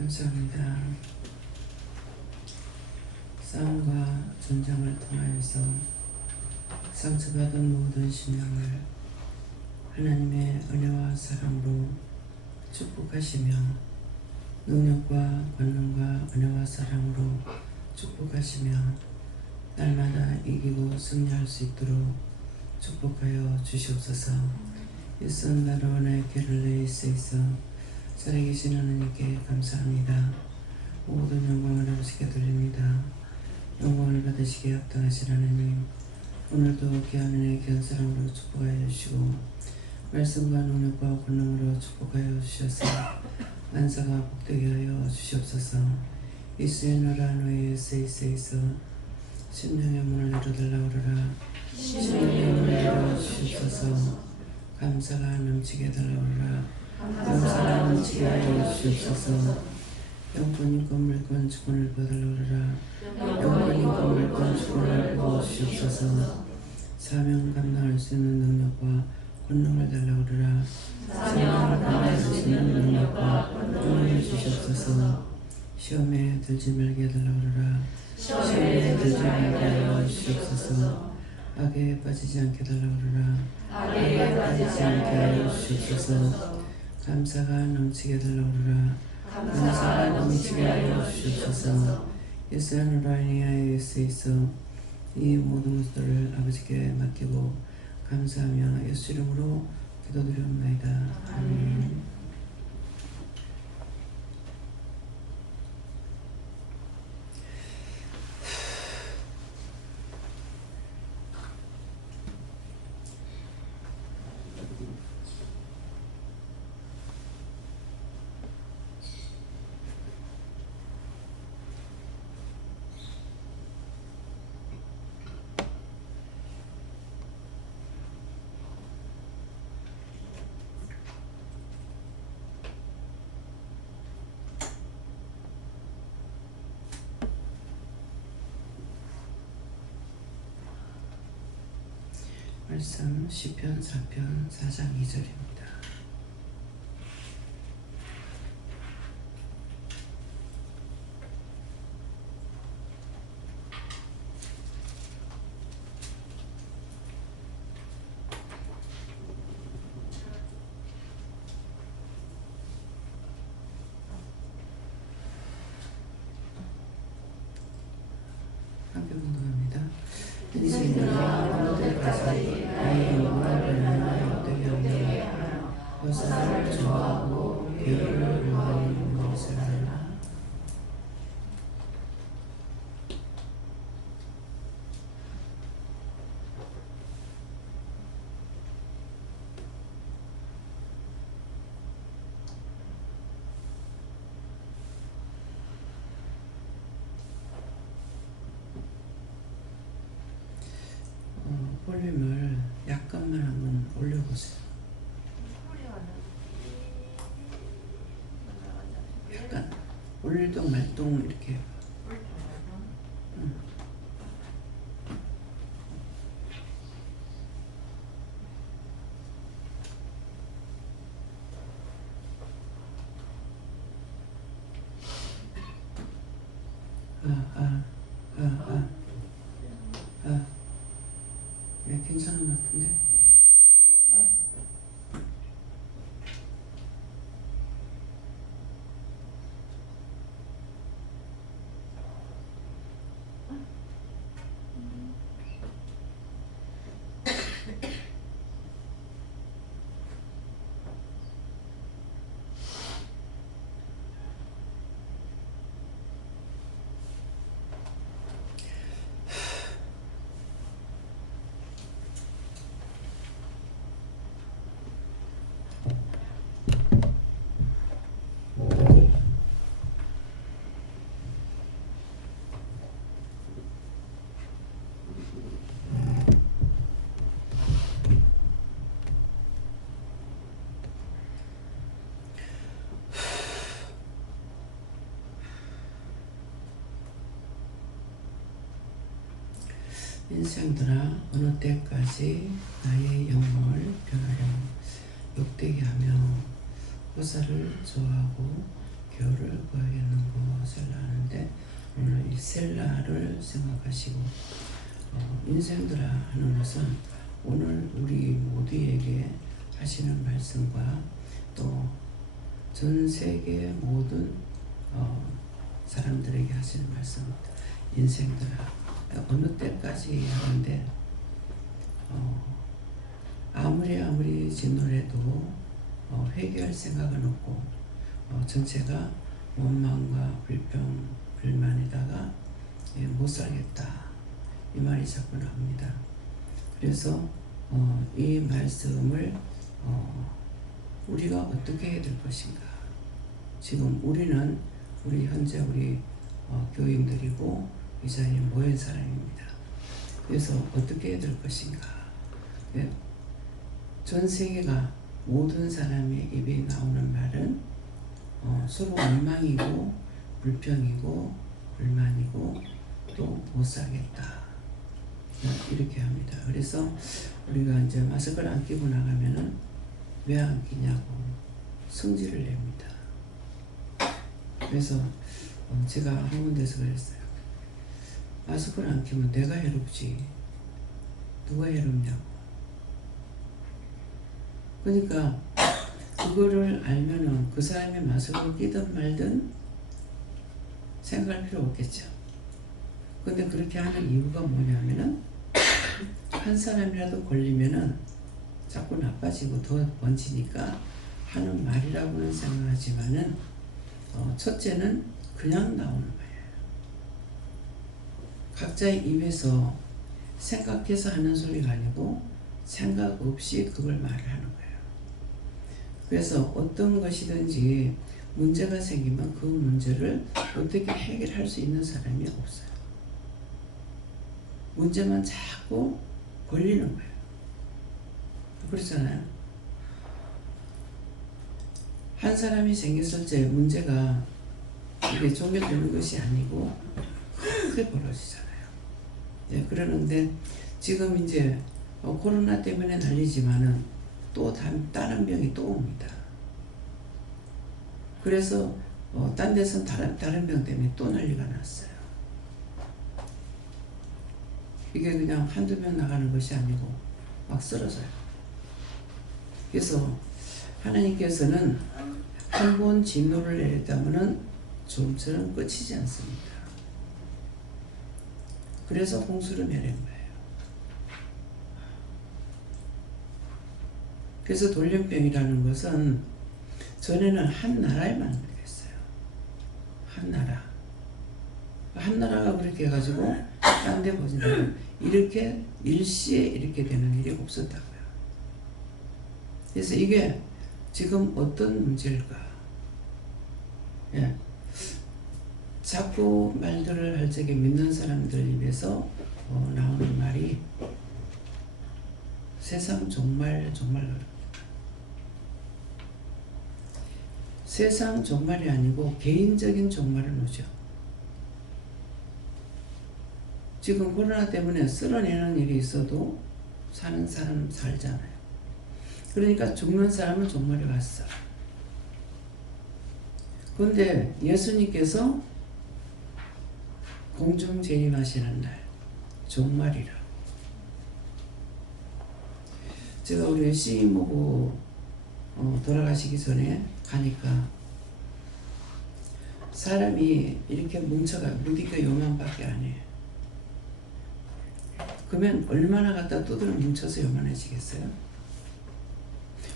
감사합니다. 싸움과 전쟁을 통하여서 상처받은 모든 심령을 하나님의 은혜와 사랑으로 축복하시며 능력과 권능과 은혜와 사랑으로 축복하시며 날마다 이기고 승리할 수 있도록 축복하여 주시옵소서. 일선 나라원의 길을 내이세이서 살아계신 하나님께 감사합니다. 모든 영광을 아버지께 돌립니다. 영광을 받으시기에 합당하신 하나님, 오늘도 귀한 은혜 귀한 사랑으로 축복하여 주시고 말씀과 능력과 권능으로 축복하여 주셔서 만사가 복되게 하여 주시옵소서. 이스의 나라 너희의 세이세이서 심령의 문을 열어달라 오르라. 심령의 문을 열어주시옵소서. 감사가 넘치게 해달라 오르라. 감사가 넘치게 하여 주시옵소서. 영권 인권 물권 주권을 받달라 오르라. 영권 인권 물권 주권을 부어주시옵소서. 사명 감당할 수 있는 능력과 권능을 달라 오르라. 사명을 감당할 수 있는 능력과 권능을 주시옵소서. 시험에 들지 말게 해달라 오르라. 시험에 들지 말게 하여 주시옵소서. 악에 빠지지 않게 달라 오르라. 악에 빠지지 않게 하여 주시옵소서. 감사가 넘치게 달라 오르라. 감사가 넘치게 하여 주시옵소서. 예수의 라인이야 예수에서 이 모든 것들을 아버지께 맡기고 감사하며 예수 이름으로 기도드리옵나이다. 아멘. 말씀 시편 4편 4장 2절입니다. 함께 공동합니다. 인생들아 어느 때까지 나의 영광을 변화하여 되게 하며 여사를 좋아하고 계율을 구하는 것을 알라. 볼륨을 약간만 한번 올려보세요. 약간 올동 말동 이렇게. 괜찮은 것 같은데? 인생들아 어느 때까지 나의 영광을 변하려 욕되게 하며 호사를 좋아하고 별을 구하겠는 셀라 하는데 오늘 이 셀라를 생각하시고 인생들아 하는 것은 오늘 우리 모두에게 하시는 말씀과 또 전 세계 모든 사람들에게 하시는 말씀입니다. 인생들아 어느 때까지 하는데 아무리 진노해도 회개할 생각은 없고 전체가 원망과 불평, 불만에다가 못 살겠다 이 말이 자꾸 나옵니다. 그래서 이 말씀을 우리가 어떻게 해야 될 것인가. 지금 우리는 우리 현재 우리 교인들이고 이 자리에 모인 사람입니다. 그래서 어떻게 해야 될 것인가. 전 세계가 모든 사람의 입에 나오는 말은 서로 원망이고 불평이고 불만이고 또 못 살겠다 이렇게 합니다. 그래서 우리가 이제 마스크를 안 끼고 나가면은 왜 안 끼냐고 성질을 냅니다. 그래서 제가 한 군데서 그랬어요. 마스크를 안 끼면 내가 해롭지 누가 해롭냐고. 그러니까 그거를 알면은 그 사람이 마스크를 끼든 말든 생각할 필요 없겠죠. 근데 그렇게 하는 이유가 뭐냐면은 한 사람이라도 걸리면은 자꾸 나빠지고 더 번지니까 하는 말이라고는 생각하지만은 첫째는 그냥 나오는 거예요. 각자의 입에서 생각해서 하는 소리가 아니고 생각 없이 그걸 말을 하는 거예요. 그래서 어떤 것이든지 문제가 생기면 그 문제를 어떻게 해결할 수 있는 사람이 없어요. 문제만 자꾸 걸리는 거예요. 그렇잖아요. 한 사람이 생겼을 때 문제가 이게 종결되는 것이 아니고 크게 벌어지잖아요. 네, 그러는데 지금 이제 코로나 때문에 난리지만은 또 다른 병이 또 옵니다. 그래서 딴 데서는 다른 병 때문에 또 난리가 났어요. 이게 그냥 한두 명 나가는 것이 아니고 막 쓰러져요. 그래서 하나님께서는 한 번 진노를 내렸다면은 좀처럼 끝이지 않습니다. 그래서 홍수를 내린 거예요. 그래서 돌림병이라는 것은 전에는 한 나라에만 그랬어요. 한 나라. 한 나라가 그렇게 해가지고 딴 데 보지만 이렇게 일시에 이렇게 되는 일이 없었다고요. 그래서 이게 지금 어떤 문제일까? 예. 자꾸 말들을 할 적에 믿는 사람들 입에서 나오는 말이 세상 종말 세상 종말이 아니고 개인적인 종말을 오죠. 지금 코로나 때문에 쓸어내는 일이 있어도 사는 사람 살잖아요. 그러니까 죽는 사람은 종말에 왔어. 그런데 예수님께서 공중 재림하시는 날 종말이라. 제가 우리 시모고 돌아가시기 전에 가니까 사람이 이렇게 뭉쳐가 무디가 요만밖에 안 해요. 그러면 얼마나 갖다 두드려 뭉쳐서 요만해지겠어요?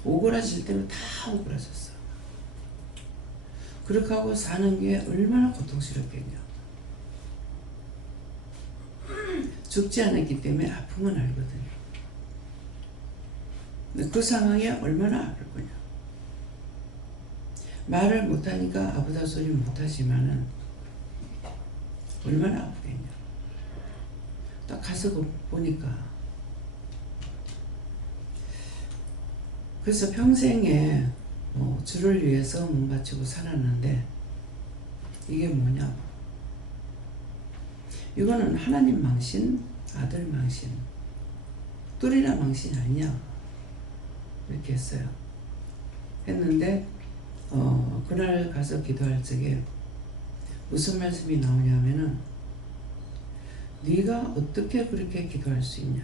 오그라질 때는 다 오그라졌어. 그렇게 하고 사는 게 얼마나 고통스럽겠냐. 죽지 않았기 때문에 아픔은 알거든요. 근데 그 상황에 얼마나 아플 거냐. 말을 못하니까 아프다 소리 못하지만은 얼마나 아프겠냐. 딱 가서 보니까. 그래서 평생에 주를 위해서 몸 바치고 살았는데 이게 뭐냐고. 이거는 하나님 망신, 아들 망신, 뚫이나 망신이 아니냐 이렇게 했어요. 했는데 그날 가서 기도할 적에 무슨 말씀이 나오냐면은 네가 어떻게 그렇게 기도할 수 있냐,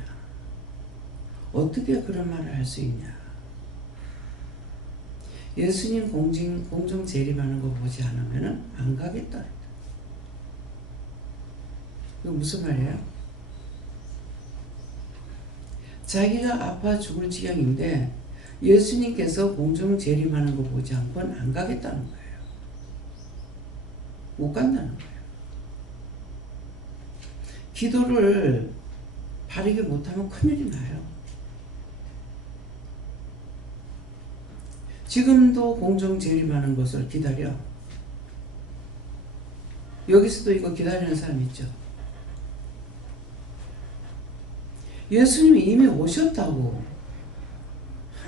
어떻게 그런 말을 할 수 있냐, 예수님 공중 재림하는 거 보지 않으면은 안 가겠다. 이거 무슨 말이에요? 자기가 아파 죽을 지경인데 예수님께서 공중 재림하는 거 보지 않고는 안 가겠다는 거예요. 못 간다는 거예요. 기도를 바르게 못하면 큰일이 나요. 지금도 공중 재림하는 것을 기다려. 여기서도 이거 기다리는 사람 있죠. 예수님이 이미 오셨다고.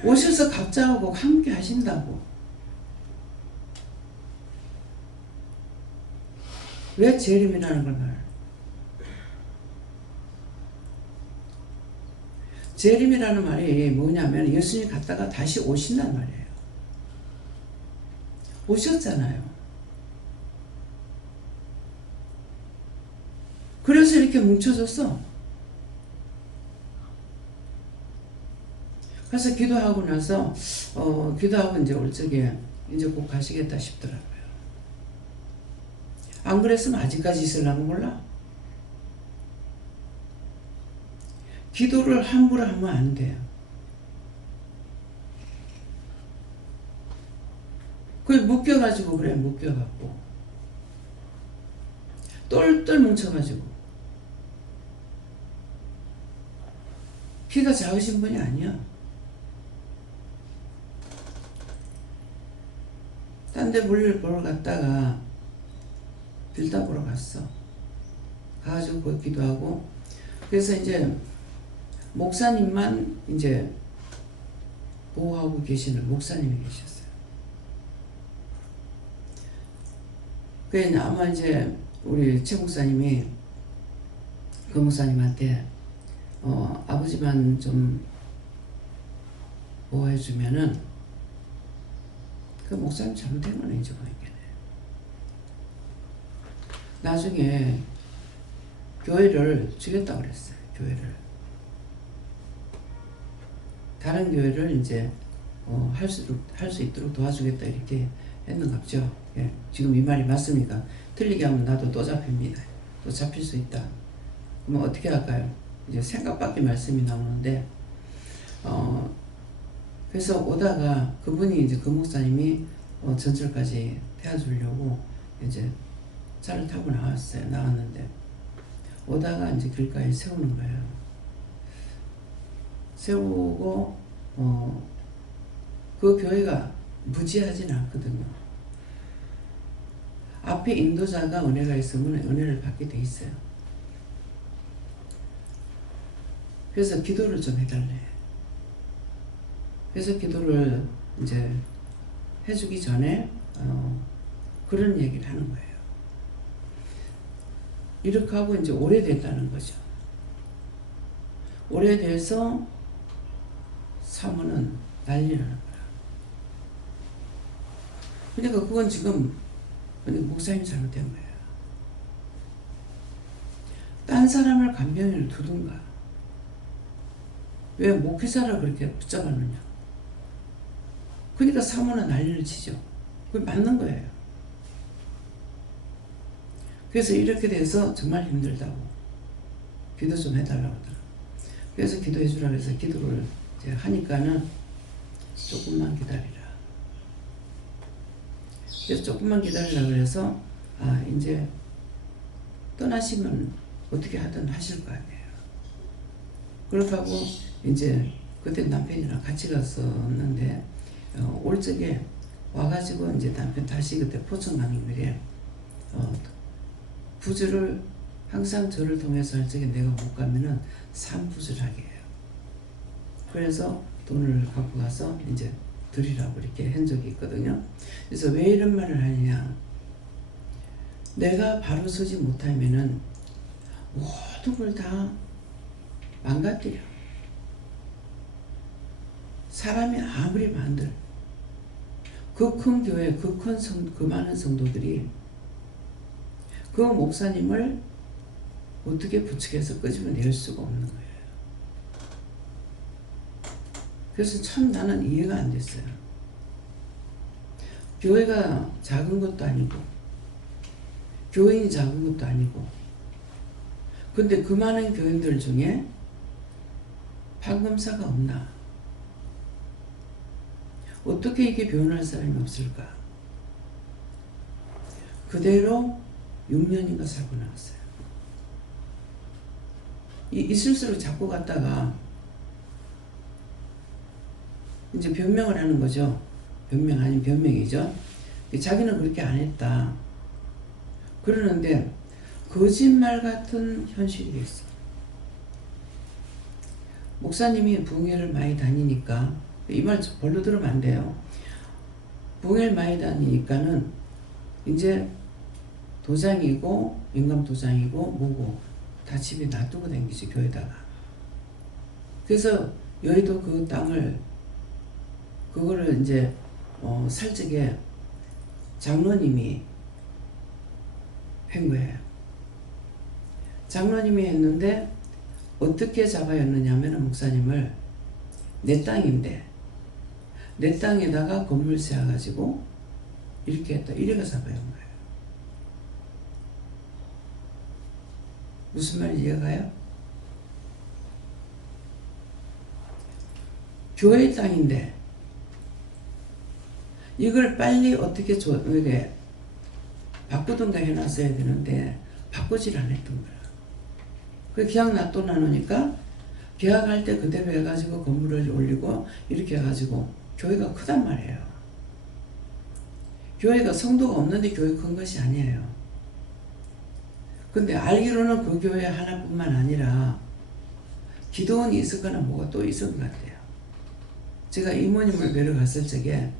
오셔서 각자하고 함께 하신다고. 왜 재림이라는 걸 말해요? 재림이라는 말이 뭐냐면 예수님 갔다가 다시 오신단 말이에요. 오셨잖아요. 그래서 이렇게 뭉쳐졌어. 그래서 기도하고 나서 기도하고 이제 올 적에 이제 곧 가시겠다 싶더라고요. 안 그랬으면 아직까지 있으려면 몰라. 기도를 함부로 하면 안 돼요. 그게 묶여가지고 그래. 묶여갖고 똘똘 뭉쳐가지고. 키가 작으신 분이 아니야. 딴 데 물 보러 갔다가 빌다 보러 갔어. 가가지고 거기 기도하고. 그래서 이제 목사님만 이제 보호하고 계시는 목사님이 계셨어요. 그래 아마 이제 우리 최 목사님이 그 목사님한테 아버지만 좀 보호해주면은 그 목사님 잘못된 건 이제 보이겠네. 나중에 교회를 주겠다고 그랬어요. 교회를. 다른 교회를 이제 할 수 있도록 도와주겠다 이렇게 했는갑죠. 예. 지금 이 말이 맞습니까? 틀리게 하면 나도 또 잡힙니다. 또 잡힐 수 있다. 그러면 어떻게 할까요? 이제 생각 밖의 말씀이 나오는데 그래서 오다가 그분이 이제 그 목사님이 전철까지 태워주려고 이제 차를 타고 나왔어요. 나왔는데 오다가 이제 길가에 세우는 거예요. 세우고 그 교회가 무지하진 않거든요. 앞에 인도자가 은혜가 있으면 은혜를 받게 돼 있어요. 그래서 기도를 좀 해달래. 그래서 기도를 이제 해주기 전에 그런 얘기를 하는 거예요. 이렇게 하고 이제 오래됐다는 거죠. 오래돼서 사모는 난리를 하는 거야. 그러니까 그건 지금 목사님이 잘못된 거예요. 딴 사람을 간병인을 두든가. 왜 목회자를 그렇게 붙잡았느냐. 그러니까 사모는 난리를 치죠. 그게 맞는 거예요. 그래서 이렇게 돼서 정말 힘들다고 기도 좀 해달라고 하더라고요. 그래서 기도해 주라고 해서 기도를 이제 하니까는 조금만 기다리라. 그래서 조금만 기다리라 그래서 이제 떠나시면 어떻게 하든 하실 거 아니에요. 그렇게 하고 이제 그때 남편이랑 같이 갔었는데 올 적에 와가지고 이제 남편 다시 그때 포천 가는 길에 부주를 항상 저를 통해서 할 적에 내가 못 가면은 산부주하게 해요. 그래서 돈을 갖고 가서 이제 드리라고 이렇게 한 적이 있거든요. 그래서 왜 이런 말을 하느냐. 내가 바로 서지 못하면은 모든 걸 다 망가뜨려. 사람이 아무리 만들 그 큰 교회, 그 많은 성도들이 그 목사님을 어떻게 부축해서 끄집어낼 수가 없는 거예요. 그래서 참 나는 이해가 안 됐어요. 교회가 작은 것도 아니고 교인이 작은 것도 아니고 근데 그 많은 교인들 중에 판검사가 없나? 어떻게 이게 변할 사람이 없을까? 그대로 6년인가 살고 나왔어요. 이 실수를 자꾸 갖다가 이제 변명을 하는 거죠. 변명 아닌 변명이죠. 자기는 그렇게 안 했다. 그러는데 거짓말 같은 현실이 됐어. 목사님이 부흥회를 많이 다니니까 이 말 별로 들으면 안 돼요. 부흥회를 많이 다니니까는 이제 도장이고 인감 도장이고 뭐고 다 집에 놔두고 다니지 교회다가. 그래서 여의도 그 땅을 그거를 이제 살적에 장로님이 한 거예요. 장로님이 했는데 어떻게 잡아였느냐면 목사님을 내 땅인데 내 땅에다가 건물 세워가지고 이렇게 했다. 이래가 잡아온 거예요. 무슨 말인지 이해가요? 교회 땅인데 이걸 빨리 어떻게 이게 바꾸든가 해놨어야 되는데 바꾸질 않았던 거야. 그 그냥 놔둬놔놓으니까 계약할 때 그대로 해가지고 건물을 올리고 이렇게 해가지고 교회가 크단 말이에요. 교회가 성도가 없는데 교회 큰 것이 아니에요. 근데 알기로는 그 교회 하나뿐만 아니라 기도원이 있었거나 뭐가 또 있었던 것 같아요. 제가 이모님을 뵈러 갔을 적에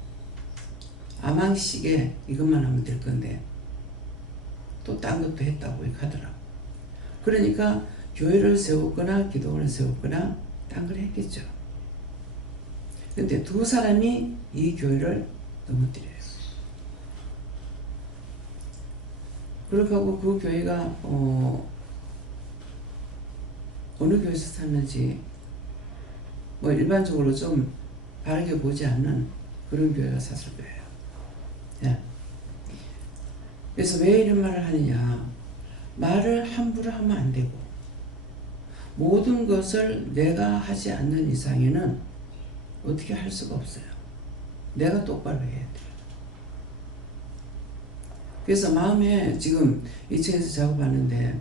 아망식에 이것만 하면 될 건데 또 딴 것도 했다고 하더라고. 그러니까 교회를 세웠거나 기도원을 세웠거나 딴 걸 했겠죠. 근데 두 사람이 이 교회를 넘어뜨려요. 그렇게 하고 그 교회가 어느 교회에서 샀는지 뭐 일반적으로 좀 바르게 보지 않는 그런 교회가 샀을 거예요. 예. 그래서 왜 이런 말을 하느냐. 말을 함부로 하면 안 되고 모든 것을 내가 하지 않는 이상에는 어떻게 할 수가 없어요. 내가 똑바로 해야 돼요. 그래서 마음에 지금 2층에서 작업하는데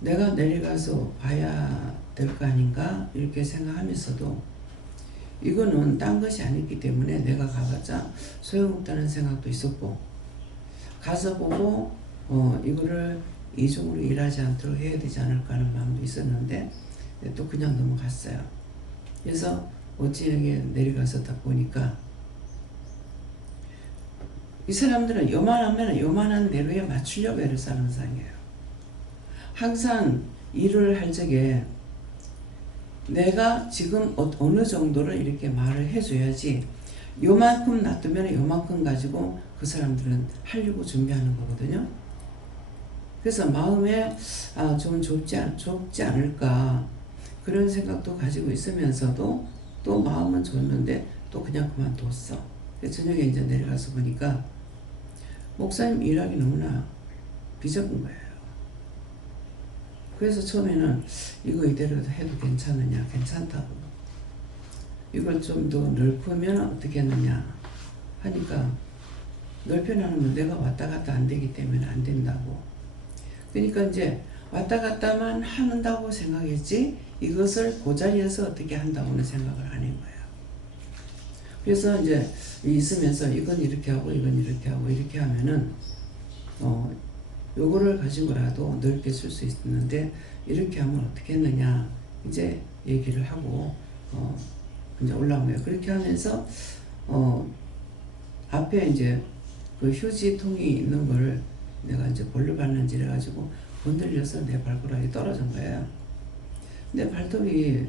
내가 내려가서 봐야 될 거 아닌가 이렇게 생각하면서도 이거는 딴 것이 아니기 때문에 내가 가봤자 소용없다는 생각도 있었고 가서 보고 이거를 이중으로 일하지 않도록 해야 되지 않을까 하는 마음도 있었는데 또 그냥 넘어갔어요. 그래서 어찌하게 내려가서 딱 보니까 이 사람들은 요만하면 요만한 대로에 맞추려고 애를 쓰는 상이에요. 항상 일을 할 적에 내가 지금 어느 정도를 이렇게 말을 해줘야지 요만큼 놔두면 요만큼 가지고 그 사람들은 하려고 준비하는 거거든요. 그래서 마음에 좀 좁지 않을까 그런 생각도 가지고 있으면서도 또 마음은 좁는데 또 그냥 그만뒀어. 저녁에 이제 내려가서 보니까 목사님 일하기 너무나 비좁은 거예요. 그래서 처음에는 이거 이대로 해도 괜찮느냐, 괜찮다고. 이걸 좀 더 넓으면 어떻게 하느냐 하니까 넓혀놓으면 내가 왔다 갔다 안 되기 때문에 안 된다고. 그러니까 이제 왔다 갔다만 한다고 생각했지 이것을 그 자리에서 어떻게 한다고는 생각을 안 한 거예요. 그래서 이제 있으면서 이건 이렇게 하고 이건 이렇게 하고 이렇게 하면은 요거를 가지고라도 넓게 쓸 수 있는데 이렇게 하면 어떻게 했느냐 이제 얘기를 하고 이제 올라온 거예요. 그렇게 하면서 앞에 이제 그 휴지통이 있는 걸 내가 이제 뭘로 봤는지 해가지고 건들려서 내 발가락이 떨어진 거예요. 근데 발톱이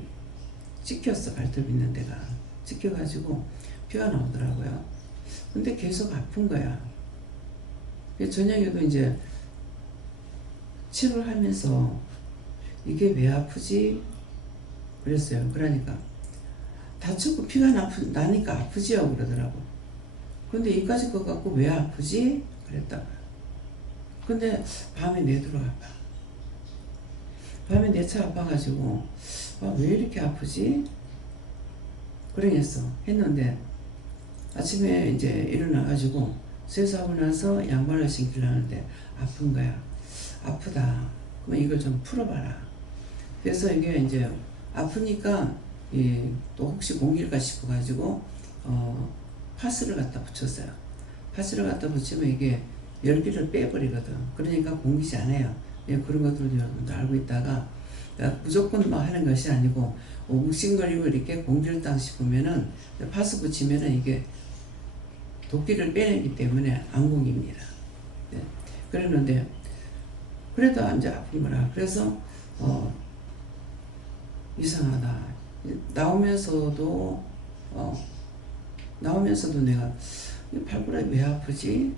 찍혔어. 발톱 있는 데가 찍혀가지고 피가 나오더라고요. 근데 계속 아픈 거야. 저녁에도 이제 치료하면서 이게 왜 아프지? 그랬어요. 그러니까 다쳤고 피가 나니까 아프지요 그러더라고. 근데 이까지 거 갖고 왜 아프지? 그랬다고요. 근데 밤에 내도록 아파. 밤에 내차 아파가지고 왜 이렇게 아프지? 그러겠어. 했는데 아침에 이제 일어나가지고 세수하고 나서 양말을 신기려 하는데 아픈 거야. 아프다. 그럼 이걸 좀 풀어봐라. 그래서 이게 이제 아프니까 또 혹시 공길까 싶어가지고 파스를 갖다 붙였어요. 파스를 갖다 붙이면 이게 열기를 빼버리거든. 그러니까 공기지 않아요. 그런 것들도 여러분도 알고 있다가 무조건 뭐 하는 것이 아니고 욱신거리고 이렇게 공기를 딱 씹으면은 파스 붙이면은 이게 도끼를 빼내기 때문에 안 공깁니다. 그랬는데 그래도 이제 아픈 거라. 그래서 이상하다. 나오면서도 내가 발가락이 왜 아프지?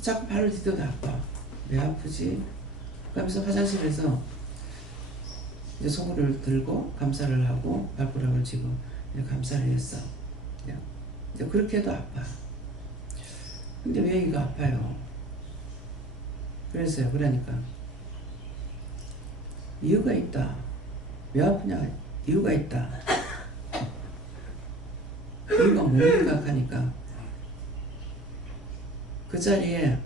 자꾸 발을 디뎌도 아파. 왜 아프지? 그러면서 화장실에서 이제 소구를 들고 감사를 하고 발가락을 쥐고 감사를 했어. 이제 그렇게 해도 아파. 근데 왜 이거 아파요? 그랬어요. 그러니까 이유가 있다. 왜 아프냐? 이유가 있다. 이유가 뭔가 하니까 그 자리에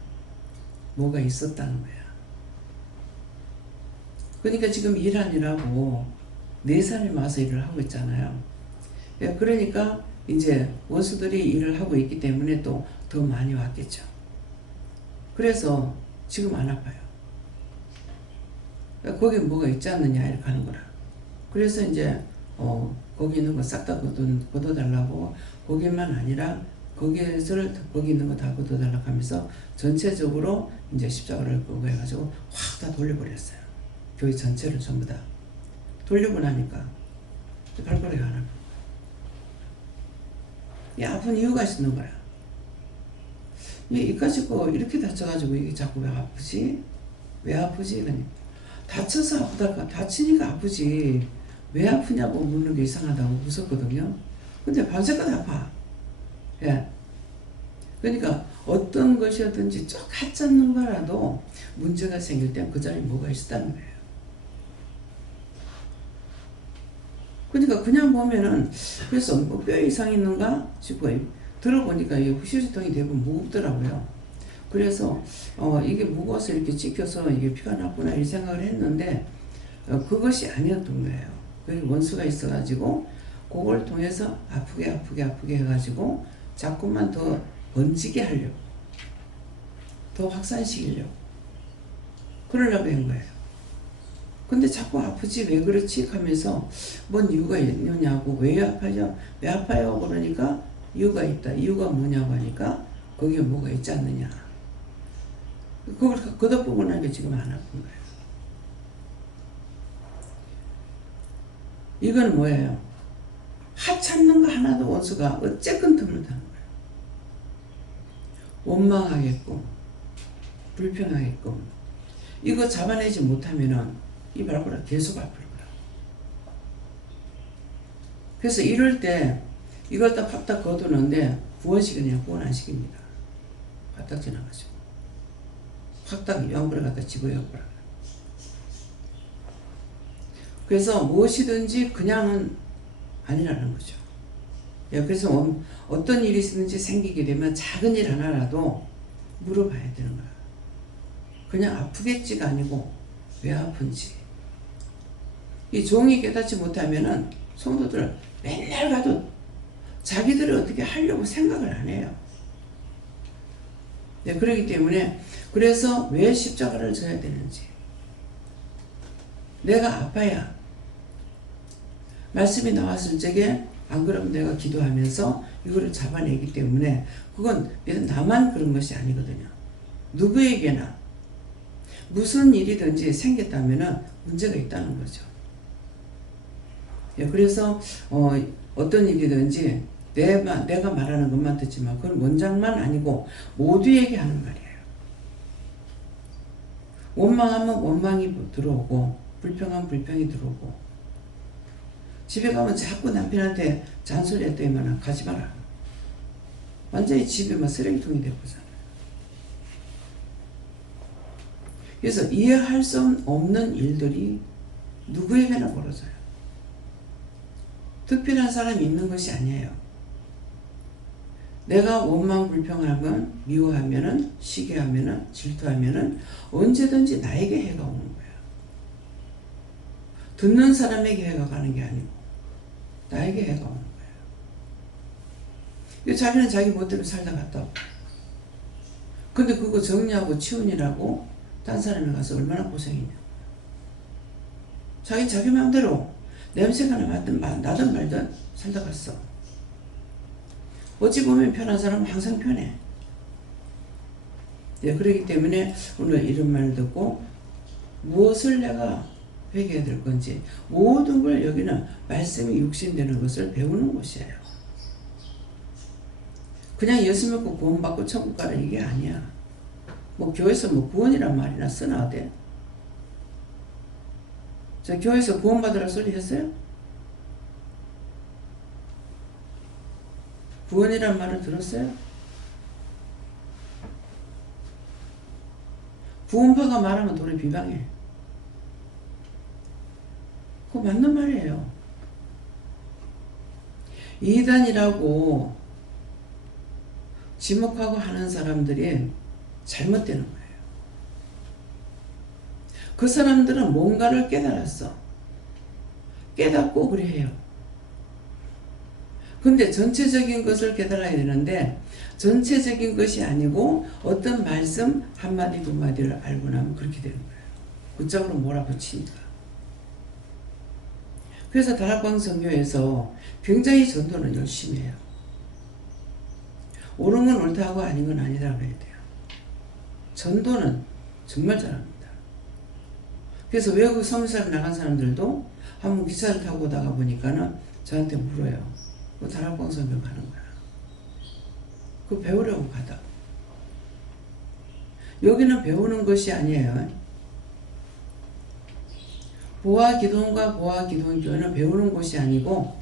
뭐가 있었다는 거야. 그러니까 지금 일하느라고 4사람이 와서 일을 하고 있잖아요. 그러니까 이제 원수들이 일을 하고 있기 때문에 또 더 많이 왔겠죠. 그래서 지금 안 아파요. 거기 뭐가 있지 않느냐 이렇게 하는 거라. 그래서 이제 거기 있는 거 싹 다 걷어달라고, 거기만 아니라 거기 있는 거 다 걷어달라고 하면서 전체적으로 이제 십자가를 끄고 해가지고 확 다 돌려버렸어요. 교회 전체를 전부 다 돌리고 나니까 발가락이 안 아파. 이 아픈 이유가 있는 거야. 이까지 거 이렇게 다쳐가지고 이게 자꾸 왜 아프지? 왜 아프지? 그러니까 다쳐서 아프다. 다치니까 아프지. 왜 아프냐고 묻는 게 이상하다고 무섭거든요. 근데 밤새까지 아파. 그러니까 어떤 것이었든지 쭉 하찮는 거라도 문제가 생길 땐 그 자리에 뭐가 있었다는 거예요. 그러니까 그냥 보면은 그래서 뭐 뼈 이상 있는가 싶고 들어보니까 이 휴지통이 대부분 무겁더라고요. 그래서 이게 무거워서 이렇게 찍혀서 이게 피가 났구나 이 생각을 했는데 그것이 아니었던 거예요. 여기 원수가 있어가지고 그걸 통해서 아프게 해가지고 자꾸만 더 번지게 하려고, 더 확산시키려고 그러려고 한 거예요. 근데 자꾸 아프지 왜 그렇지 하면서 뭔 이유가 있느냐고, 왜 아파요? 왜 아파요? 그러니까 이유가 있다. 이유가 뭐냐고 하니까 거기에 뭐가 있지 않느냐. 그걸 걷어보고 나니까 지금 안 아픈 거예요. 이건 뭐예요? 하찮는 거 하나도 원수가 어쨌건 틈을 타는 거예요. 원망하게끔, 불평하게끔. 이거 잡아내지 못하면은 이 발가락 계속 아플 거야. 그래서 이럴 때 이걸 딱 확딱 거두는데 구원시키냐? 구원 안 시킵니다. 확딱 지나가지고 확딱 영불을 갖다 집어여버려. 그래서 무엇이든지 그냥은 아니라는 거죠. 그래서 어떤 일이 있는지 생기게 되면 작은 일 하나라도 물어봐야 되는 거야. 그냥 아프겠지가 아니고 왜 아픈지. 이 종이 깨닫지 못하면은 성도들 맨날 가도 자기들이 어떻게 하려고 생각을 안 해요. 그렇기 때문에 그래서 왜 십자가를 져야 되는지. 내가 아파야 말씀이 나왔을 적에 안 그러면 내가 기도하면서 이거를 잡아내기 때문에 그건 나만 그런 것이 아니거든요. 누구에게나 무슨 일이든지 생겼다면 문제가 있다는 거죠. 그래서 어떤 일이든지 내가 말하는 것만 듣지만 그건 원장만 아니고 모두에게 하는 말이에요. 원망하면 원망이 들어오고 불평하면 불평이 들어오고 집에 가면 자꾸 남편한테 잔소리했더니만 가지 마라. 완전히 집에 막 쓰레기통이 되고잖아요. 그래서 이해할 수 없는 일들이 누구에게나 벌어져요. 특별한 사람이 있는 것이 아니에요. 내가 원망 불평하면 미워하면은 시기하면은 질투하면은 언제든지 나에게 해가 오는 거예요. 듣는 사람에게 해가 가는 게 아니고 나에게 해가 오는 거예요. 자기는 자기 멋대로 살다 갔다 오고 근데 그거 정리하고 치우느라고 딴 사람이 가서 얼마나 고생이냐. 자기 마음대로 냄새가 나든 나든 말든 살다 갔어. 어찌 보면 편한 사람은 항상 편해. 네, 그렇기 때문에 오늘 이런 말을 듣고 무엇을 내가 회개해야 될 건지 모든 걸 여기는 말씀이 육신되는 것을 배우는 곳이에요. 그냥 예수 믿고 구원받고 천국 가라 이게 아니야. 뭐 교회에서 뭐 구원이란 말이나 쓰나 돼? 저 교회에서 구원받으라 소리 했어요? 구원이란 말을 들었어요? 구원파가 말하면 도리 비방해. 그거 맞는 말이에요. 이단이라고 지목하고 하는 사람들이 잘못되는 거예요. 그 사람들은 뭔가를 깨달았어. 깨닫고 그래 해요. 근데 전체적인 것을 깨달아야 되는데 전체적인 것이 아니고 어떤 말씀 한마디 두 마디를 알고 나면 그렇게 되는 거예요. 그쪽으로 몰아붙이니까. 그래서 다락방선교에서 굉장히 전도는 열심히 해요. 옳은 건 옳다고 아닌 건 아니라고 해야 돼요. 전도는 정말 잘합니다. 그래서 외국 선교사를 나간 사람들도 한번 기차를 타고 오다가 보니까는 저한테 물어요. 그 다락방 선교 가는 거야. 그거 배우려고 가다. 여기는 배우는 것이 아니에요. 보아 기도원과 보아 기도원 교회는 배우는 곳이 아니고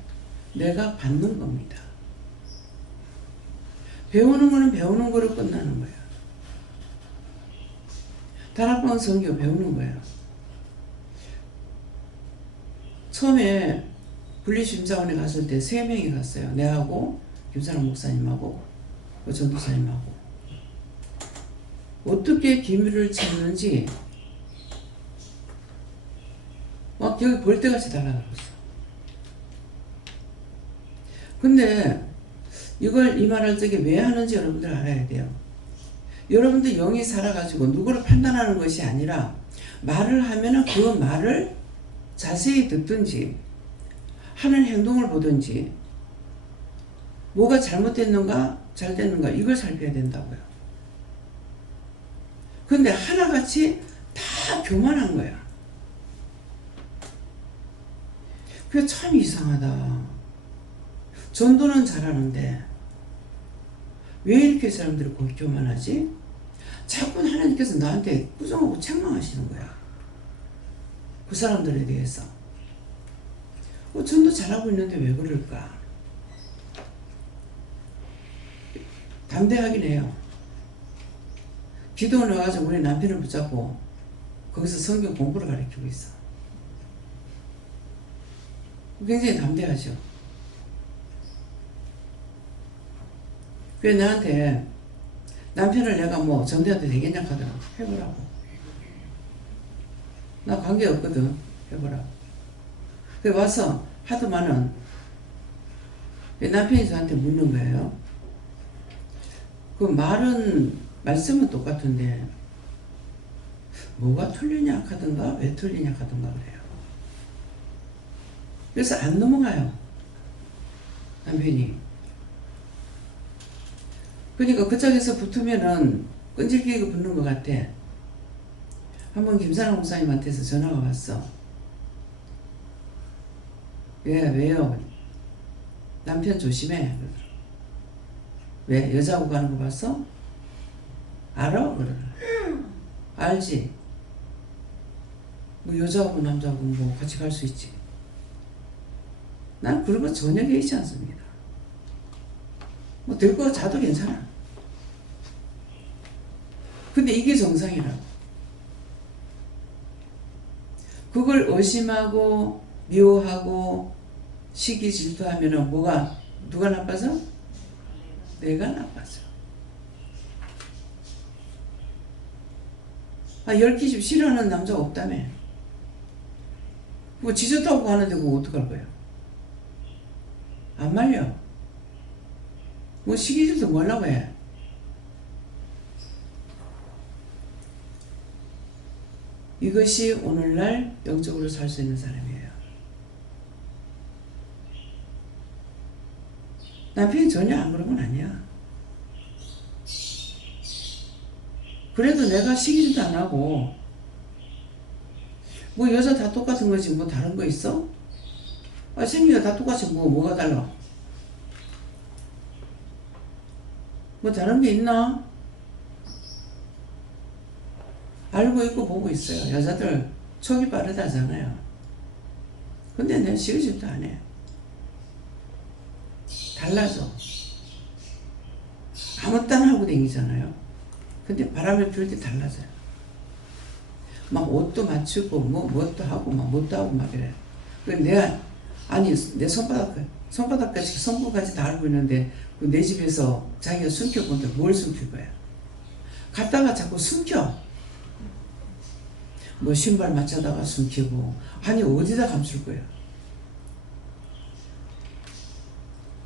내가 받는 겁니다. 배우는 거는 배우는 거로 끝나는 거예요. 다락방 선교 배우는 거예요. 처음에 분리심사원에 갔을 때 3명이 갔어요. 내하고 김사랑 목사님하고 그 전도사님하고. 어떻게 기밀을 찾는지 막 여기 벌떼같이 달라들었어. 근데 이걸 이 말할 적에 왜 하는지 여러분들 알아야 돼요. 여러분들 영이 살아가지고 누구를 판단하는 것이 아니라 말을 하면은 그 말을 자세히 듣든지 하는 행동을 보든지 뭐가 잘못됐는가 잘 됐는가 이걸 살펴야 된다고요. 근데 하나같이 다 교만한 거야. 그게 참 이상하다. 전도는 잘하는데 왜 이렇게 사람들이 교만하지? 자꾸 하나님께서 나한테 꾸중하고 책망하시는 거야. 그 사람들에 대해서. 전도 잘하고 있는데 왜 그럴까? 담대하긴 해요. 기도원에 와가지고 우리 남편을 붙잡고 거기서 성경 공부를 가르치고 있어. 굉장히 담대하죠. 그래 나한테 남편을 내가 뭐 전도해도 되겠냐 하더라고. 해보라고. 나 관계없거든. 해보라고. 그래 와서 하더만은 남편이 저한테 묻는 거예요. 그 말씀은 똑같은데 뭐가 틀리냐 하던가 왜 틀리냐 하던가 그래요. 그래서 안 넘어가요. 남편이. 그러니까 그쪽에서 붙으면은 끈질기게 붙는 것 같아. 한번 김사랑 목사님한테서 전화가 왔어. 왜요? 남편 조심해. 왜? 여자하고 가는 거 봤어? 알아? 그러더라. 알지? 뭐 여자하고 남자하고 뭐 같이 갈 수 있지. 난 그런 거 전혀 개의치 않습니다. 뭐 들고 자도 괜찮아. 근데 이게 정상이라고. 그걸 의심하고 미워하고 시기 질투하면은 뭐가 누가 나빠져? 내가 나빠져. 아, 10기 싫어하는 남자 없다며. 그거 지졌다고 하는데 그거 어떡할 거야? 안 말려. 뭐 시기 질투 뭐라고 해? 이것이 오늘날 영적으로 살 수 있는 사람이에요. 남편이 전혀 안 그런 건 아니야. 그래도 내가 시기질도 안 하고 뭐 여자 다 똑같은 거지 뭐 다른 거 있어? 아, 생리가 다 똑같이 뭐가 달라? 뭐 다른 게 있나? 알고 있고 보고 있어요. 여자들 촉이 빠르다잖아요. 근데 내가 시기질도 안 해. 달라져. 아무 딴 하고 다니잖아요. 근데 바람을 필 때 달라져요. 막 옷도 맞추고 뭣도 하고 막 뭣도 하고 막 이래. 그래 내가 아니 내 손바닥까지 손끝까지 다 알고 있는데 그 내 집에서 자기가 숨겨본데 뭘 숨길 거야? 갔다가 자꾸 숨겨. 뭐 신발 맞춰다가 숨기고 아니 어디다 감출 거야?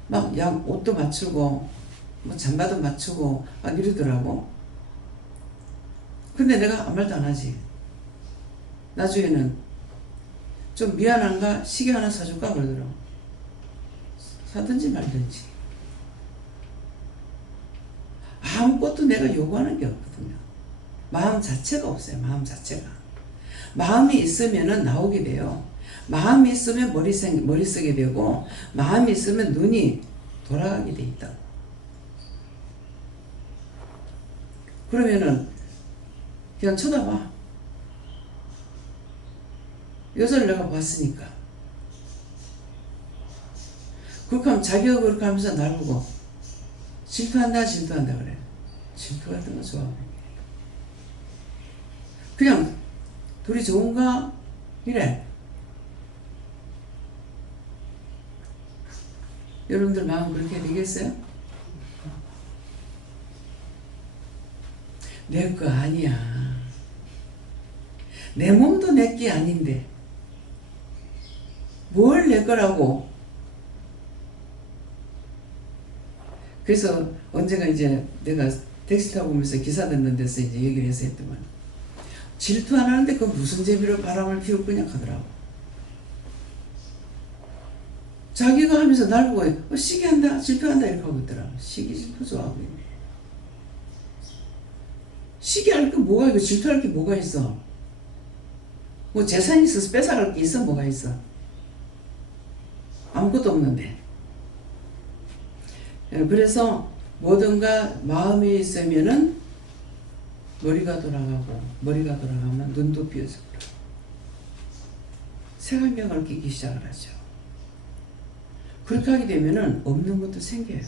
막 옷도 맞추고 뭐 잠바도 맞추고 막 이러더라고. 근데 내가 아무 말도 안 하지. 나중에는 좀 미안한가 시계 하나 사줄까 그러더라고. 사든지 말든지. 아무것도 내가 요구하는 게 없거든요. 마음 자체가 없어요. 마음 자체가. 마음이 있으면은 나오게 돼요. 마음이 있으면 머리 쓰게 되고 마음이 있으면 눈이 돌아가게 돼 있다. 그러면은 그냥 쳐다봐. 여자를 내가 봤으니까. 그렇게 하면 자기가 그렇게 하면서 날 보고 질투한다 그래. 질투 같은 거 좋아하는 게. 그냥 둘이 좋은가? 이래. 여러분들 마음 그렇게 되겠어요? 내 거 아니야. 내 몸도 내 게 아닌데 뭘 내 거라고. 그래서 언젠가 이제 내가 택시 타고 오면서 기사 듣는 데서 이제 얘기를 해서 했더만 질투 안 하는데 그 무슨 재미로 바람을 피울 거냐 하더라고. 자기가 하면서 날 보고 시기한다 질투한다 이렇게 하고 있더라. 시기 질투 좋아하고 있네. 시기할 게 뭐가 있고 질투할 게 뭐가 있어. 뭐 재산이 있어서 뺏어갈 게 있어 뭐가 있어. 아무것도 없는데. 그래서 뭐든가 마음이 있으면은 머리가 돌아가면 눈도 비어서 색안경을 끼기 시작을 하죠. 그렇게 하게 되면은 없는 것도 생겨요.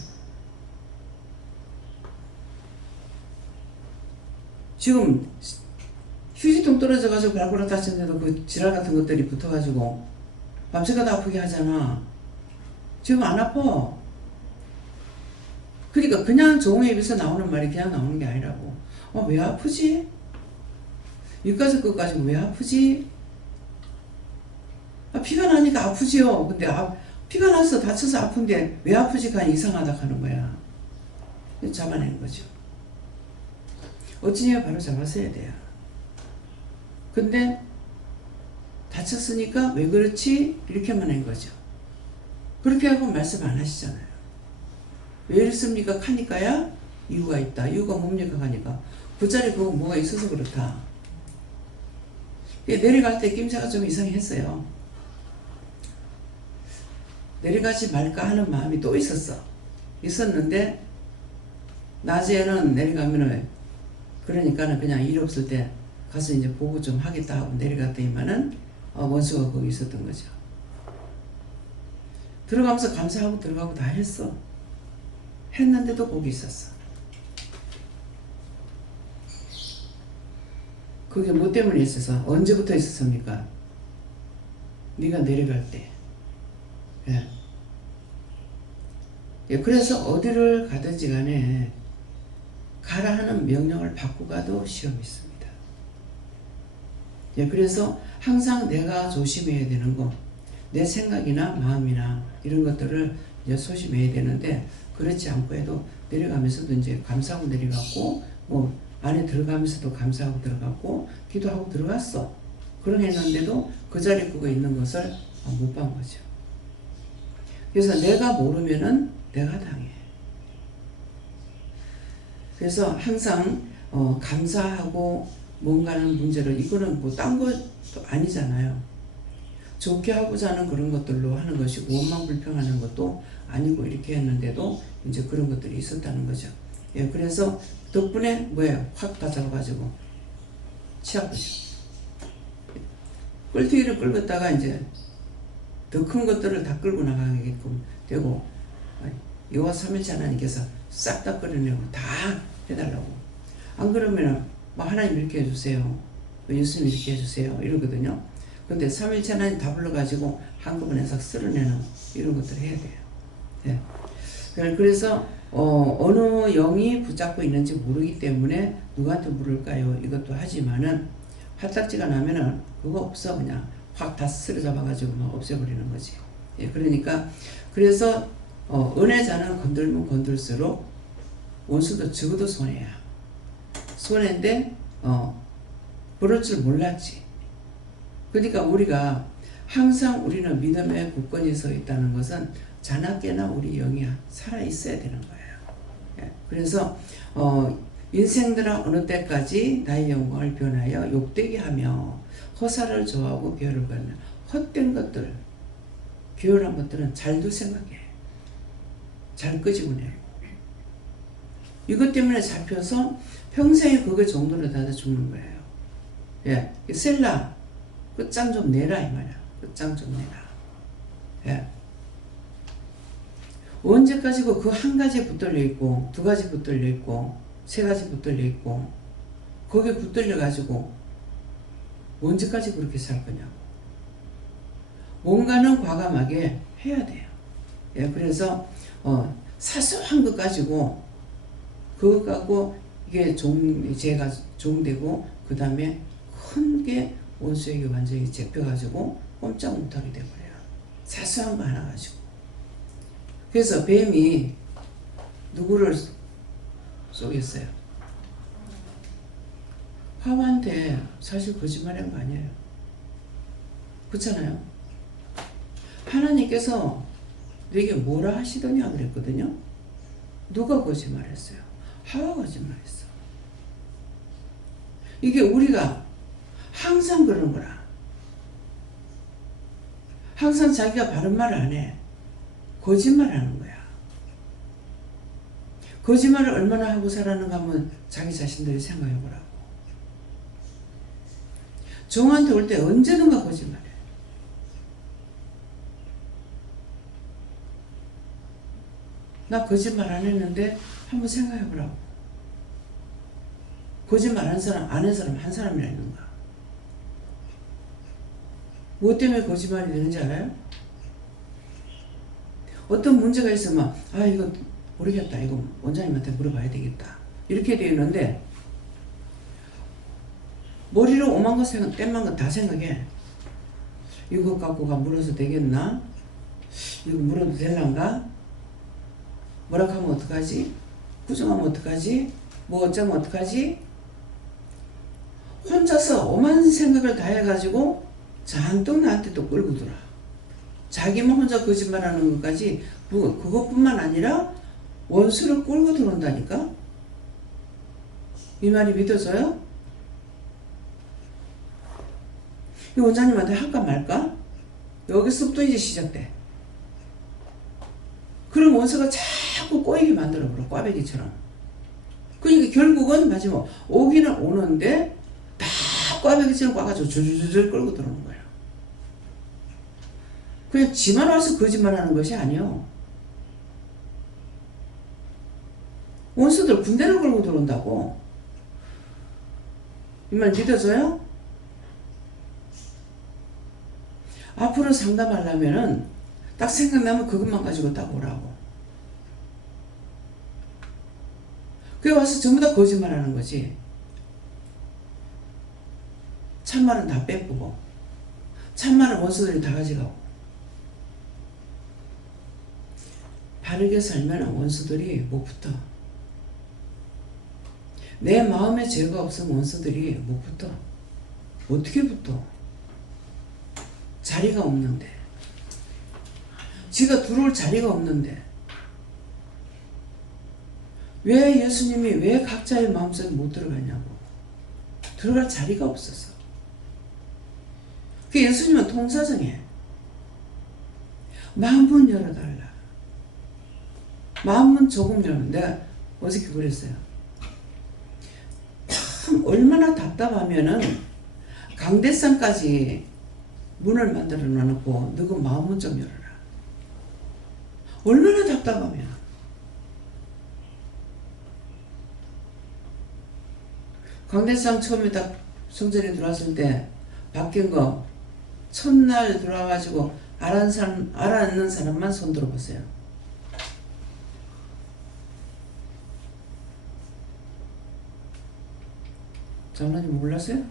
지금 휴지통 떨어져가지고 발가락 다쳤는데도 그 지랄 같은 것들이 붙어가지고 밤새가 다 아프게 하잖아. 지금 안 아파. 그러니까 그냥 종의 입에서 나오는 말이 그냥 나오는 게 아니라고. 왜 아프지? 여기까지 끝까지 왜 아프지? 피가 나니까 아프지요. 근데 피가 나서 다쳐서 아픈데 왜 아프지가 이상하다 하는 거야. 잡아내는 거죠. 어찌냐 바로 잡았어야 돼요. 근데 다쳤으니까 왜 그렇지? 이렇게만 한 거죠. 그렇게 하고 말씀 안 하시잖아요. 왜 이렇습니까? 하니까야 이유가 있다. 이유가 뭡니까? 하니까 그 자리에 그거 뭐가 있어서 그렇다. 내려갈 때 낌새가 좀 이상했어요. 내려가지 말까 하는 마음이 또 있었는데 낮에는 내려가면은 그러니까는 그냥 일 없을 때 가서 이제 보고 좀 하겠다 하고 내려갔더니만은 원수가 거기 있었던 거죠. 들어가면서 감사하고 들어가고 다 했어. 했는데도 거기 있었어. 그게 뭐 때문에 있어서 언제부터 있었습니까? 네가 내려갈 때. 예. 예, 그래서 어디를 가든지 간에 가라 하는 명령을 받고 가도 시험이 있습니다. 예, 그래서 항상 내가 조심해야 되는 거, 내 생각이나 마음이나 이런 것들을 이제 소심해야 되는데, 그렇지 않고 해도 내려가면서도 이제 감사하고 내려갔고, 뭐 안에 들어가면서도 감사하고 들어갔고, 기도하고 들어갔어. 그런 했는데도 그 자리에 그거 있는 것을 못 본 거죠. 그래서 내가 모르면은 내가 당해. 그래서 항상 감사하고 뭔가는 문제를, 이거는 뭐 딴 것도 아니잖아요. 좋게 하고자 하는 그런 것들로 하는 것이고, 원망 불평하는 것도 아니고, 이렇게 했는데도 이제 그런 것들이 있었다는 거죠. 예, 그래서 덕분에 뭐예요? 확 다 잡아가지고 치아프죠. 꿀튀기를 끌었다가 이제 더 큰 것들을 다 끌고 나가게끔 되고, 여호와 삼일체 하나님께서 싹 다 끌어내고 다 해달라고. 안 그러면은 뭐 하나님 이렇게 해주세요, 예수님 이렇게 해주세요 이러거든요. 근데 삼일체 하나님 다 불러가지고 한꺼번에 싹 쓸어내는 이런 것들을 해야 돼요. 예. 그래서 어느 영이 붙잡고 있는지 모르기 때문에 누구한테 물을까요? 이것도 하지만은 화딱지가 나면은 그거 없어. 그냥 확 다 쓰러잡아가지고 막 없애버리는 거지. 예, 그러니까 그래서 은혜자는 건들면 건들수록 원수도 적어도 손해야. 손해인데 그럴 줄 몰랐지. 그러니까 우리가 항상 우리는 믿음의 굳건히 서 있다는 것은 자나깨나 우리 영이 살아있어야 되는 거예요. 예, 그래서 인생들아 어느 때까지 나의 영광을 변하여 욕되게 하며 허사를 좋아하고 비열을 받는 헛된 것들, 비열한 것들은 잘도 생각해. 잘 끄집어내. 이것 때문에 잡혀서 평생에 그거 정도로 닫아 죽는 거예요. 예, 셀라 끝장 좀 내라 이 말이야. 끝장 좀 내라. 예. 언제까지고 그 한 가지 붙들려 있고, 두 가지 붙들려 있고, 세 가지 붙들려 있고, 거기에 붙들려 가지고 언제까지 그렇게 살 거냐고. 뭔가는 과감하게 해야 돼요. 예, 그래서 사소한 것 가지고 그것 갖고 이게 죄가 종되고, 그 다음에 큰 게 원수에게 완전히 잡혀가지고 꼼짝 못하게 돼버려요. 사소한 거 하나 가지고. 그래서 뱀이 누구를 쏘겠어요? 하와한테 사실 거짓말한 거 아니에요. 그렇잖아요. 하나님께서 내게 뭐라 하시더냐 그랬거든요. 누가 거짓말했어요? 하와가 거짓말했어. 이게 우리가 항상 그런 거라. 항상 자기가 바른 말을 안 해. 거짓말하는 거야. 거짓말을 얼마나 하고 살았는가 하면 자기 자신들이 생각해 보라고. 종한테 올 때 언제든가 거짓말해. 나 거짓말 안 했는데 한번 생각해 보라고. 거짓말 안 한 사람 한 사람이나 있는가? 뭐 때문에 거짓말이 되는지 알아요? 어떤 문제가 있으면 이거 모르겠다, 이거 원장님한테 물어봐야 되겠다, 이렇게 되어 있는데 머리로 오만 거 땜만 거 다 생각해. 이거 갖고가 물어서 되겠나? 이거 물어도 될란가? 뭐라 하면 어떡하지? 부정하면 어떡하지? 뭐 어쩌면 어떡하지? 혼자서 오만 생각을 다 해가지고 잔뜩 나한테 또 끌고 들어. 자기만 혼자 거짓말하는 것까지 그것뿐만 아니라 원수를 끌고 들어온다니까? 이 말이 믿어져요? 이 원장님한테 할까 말까? 여기서부터 이제 시작돼. 그럼 원수가 자꾸 꼬이게 만들어버려. 꽈배기처럼. 그러니까 결국은 마지막 오기는 오는데 다 꽈배기처럼 꽈가지고 줄줄줄 끌고 들어오는 거예요. 그냥 지만 와서 거짓말하는 것이 아니요. 원수들 군대를 걸고 들어온다고. 이 말 믿어져요? 앞으로 상담하려면은 딱 생각나면 그것만 가지고 딱 오라고. 그래 와서 전부 다 거짓말하는 거지. 참말은 다 빼쁘고 참말은 원수들이 다 가져가고. 바르게 살면 원수들이 못 붙어. 내 마음에 죄가 없으면 원수들이 못 붙어. 어떻게 붙어? 자리가 없는데. 지가 들어올 자리가 없는데. 왜 예수님이 왜 각자의 마음속에 못 들어가냐고. 들어갈 자리가 없어서. 그 예수님은 통사정해. 마음문 열어달라. 마음문 조금 열면 내가 어저께 그랬어요. 참 얼마나 답답하면은 강대상까지 문을 만들어 놔놓고 너그 마음문 좀 열어라. 얼마나 답답하면. 강대상 처음에 딱 성전에 들어왔을 때 바뀐 거 첫날 들어와가지고 알아듣는 사람만 손 들어보세요. 장로님 몰랐어요?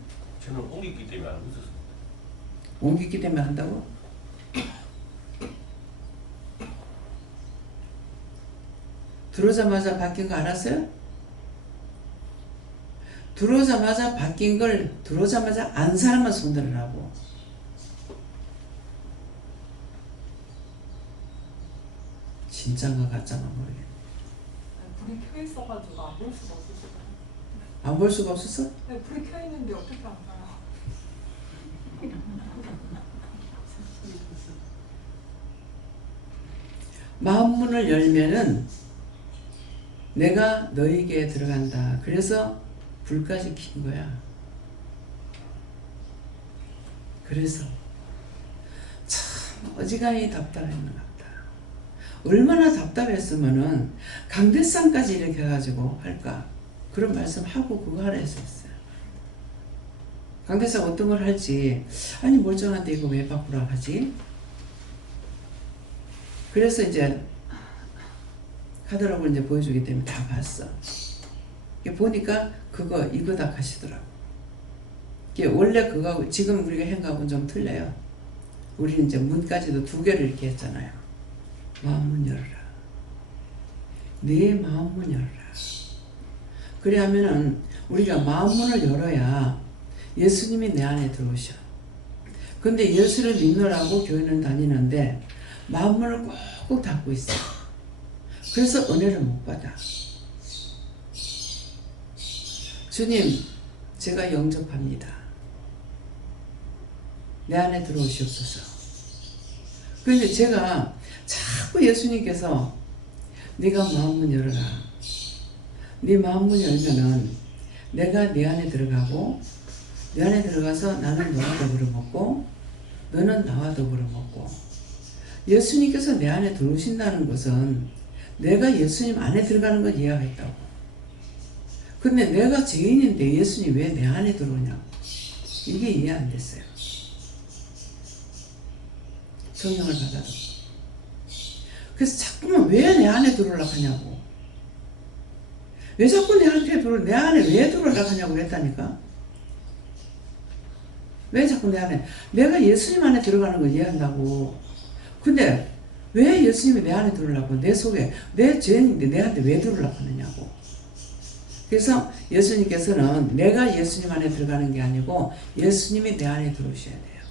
저는 옮겼기 때문에 알고 있었어요. 옮기기 때문에 한다고? 들어오자마자 바뀐 거 알았어요? 들어오자마자 바뀐 걸 들어오자마자 안 사람만 손들으라고. 진짠가 가짜가 모르겠네. 불이 켜 있어가지고 안 볼 수가 없었어요. 안 볼 수가 없었어? 네, 불이 켜 있는데 어떻게 안 봐요? 마음문을 열면은 내가 너에게 들어간다. 그래서 불까지 킨 거야. 그래서 참 어지간히 답답했는 것 같다. 얼마나 답답했으면은 강대상까지 이렇게 해가지고 할까? 그런 말씀하고 그거 하라 했었어요. 강대상 어떤 걸 할지, 아니 멀쩡한데 이거 왜 바꾸라 하지? 그래서 이제 카더라고 이제 보여주기 때문에 다 봤어. 보니까 그거 이거다 하시더라고. 원래 그거하고 지금 우리가 한 거하고는 좀 틀려요. 우리는 이제 문까지도 2개를 이렇게 했잖아요. 마음문 열어라. 네 마음문 열어라. 그래 하면은 우리가 마음문을 열어야 예수님이 내 안에 들어오셔. 근데 예수를 믿느라고 교회는 다니는데 마음문을 꼭 닫고 있어. 그래서 은혜를 못 받아. 주님, 제가 영접합니다. 내 안에 들어오시옵소서. 그런데 제가 자꾸 예수님께서 네가 마음문 열어라. 네 마음문 열면은 내가 네 안에 들어가고 내 안에 들어가서 나는 너와 더불어 먹고 너는 나와 더불어 먹고. 예수님께서 내 안에 들어오신다는 것은 내가 예수님 안에 들어가는 걸 이해하겠다고. 근데 내가 죄인인데 예수님 왜 내 안에 들어오냐고. 이게 이해 안 됐어요. 성령을 받아도. 그래서 자꾸만 왜 내 안에 들어오려고 하냐고. 왜 자꾸 내 안에 왜 들어오려고 하냐고 그랬다니까. 왜 자꾸 내 안에. 내가 예수님 안에 들어가는 걸 이해한다고. 근데 왜 예수님이 내 안에 들어오려고. 내 속에 내 죄인인데 내한테 왜 들어오려고 하느냐고. 그래서 예수님께서는 내가 예수님 안에 들어가는 게 아니고 예수님이 내 안에 들어오셔야 돼요.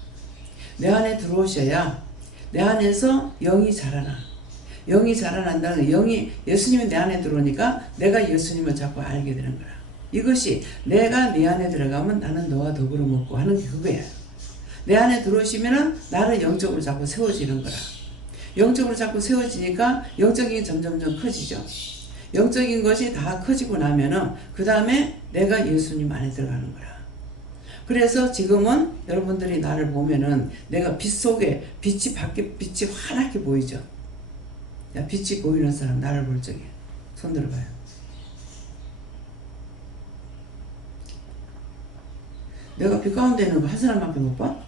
내 안에 들어오셔야 내 안에서 영이 자라나. 영이 자라난다는 영이 예수님이 내 안에 들어오니까 내가 예수님을 자꾸 알게 되는 거야. 이것이 내가 네 안에 들어가면 나는 너와 더불어 먹고 하는 게 그거야. 내 안에 들어오시면은 나를 영적으로 자꾸 세워지는 거라. 영적으로 자꾸 세워지니까 영적인 게 점점점 커지죠. 영적인 것이 다 커지고 나면은 그 다음에 내가 예수님 안에 들어가는 거라. 그래서 지금은 여러분들이 나를 보면은 내가 빛 속에 빛이 밖에 빛이 환하게 보이죠. 야, 빛이 보이는 사람 나를 볼 적에 손 들어봐요. 내가 빛 가운데 있는 거 한 사람밖에 못 봐?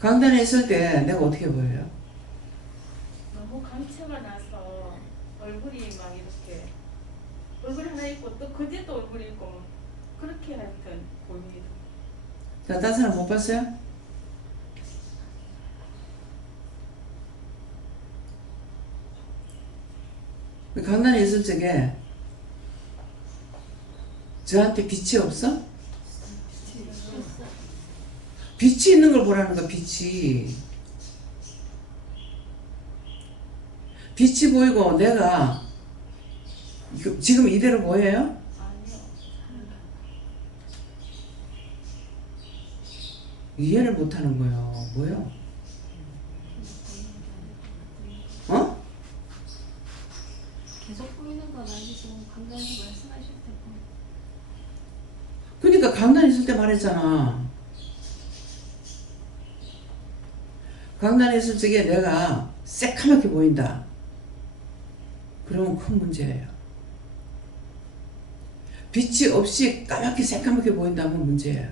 강단에 있을 때 내가 어떻게 보여요? 너무 광채가 나서 얼굴이 막 이렇게 얼굴 하나 있고 또 그제도 얼굴이 있고 그렇게 하여튼 보입니다. 자, 다른 사람 못 봤어요? 강단에 있을 적에 저한테 빛이 없어? 빛이 있는 걸 보라는 거야. 빛이 보이고 내가 지금 이대로 보여요? 아니요. 이해를 못하는 거예요. 뭐요? 어? 계속 보이는 건 아니고 강단에서 말씀하실 때 그러니까 강단에 있을 때 말했잖아. 강단에 있을 적에 내가 새카맣게 보인다. 그러면 큰 문제예요. 빛이 없이 까맣게 새까맣게 보인다면 문제예요.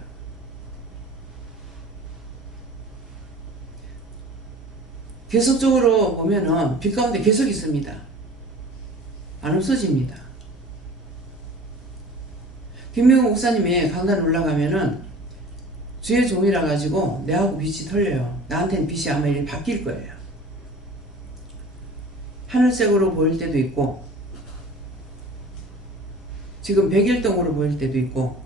계속적으로 보면은 빛 가운데 계속 있습니다. 안 없어집니다. 김명호 목사님이 강단 올라가면은 주의 종이라 가지고 내하고 빛이 틀려요. 나한테는 빛이 아마 이렇게 바뀔 거예요. 하늘색으로 보일 때도 있고 지금 백일동으로 보일 때도 있고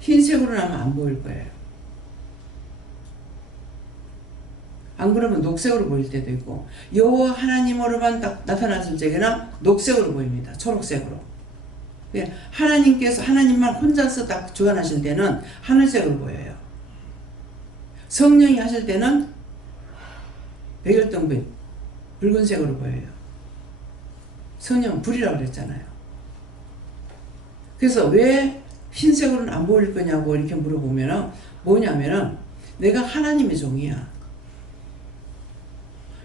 흰색으로는 아마 안 보일 거예요. 안 그러면 녹색으로 보일 때도 있고 여호와 하나님으로만 딱 나타났을 적에는 녹색으로 보입니다. 초록색으로. 하나님께서 하나님만 혼자서 딱 주관하실 때는 하늘색으로 보여요. 성령이 하실 때는 백일동빛 붉은색으로 보여요. 성령은 불이라고 그랬잖아요. 그래서 왜 흰색으로는 안 보일 거냐고 이렇게 물어보면 뭐냐면은 내가 하나님의 종이야.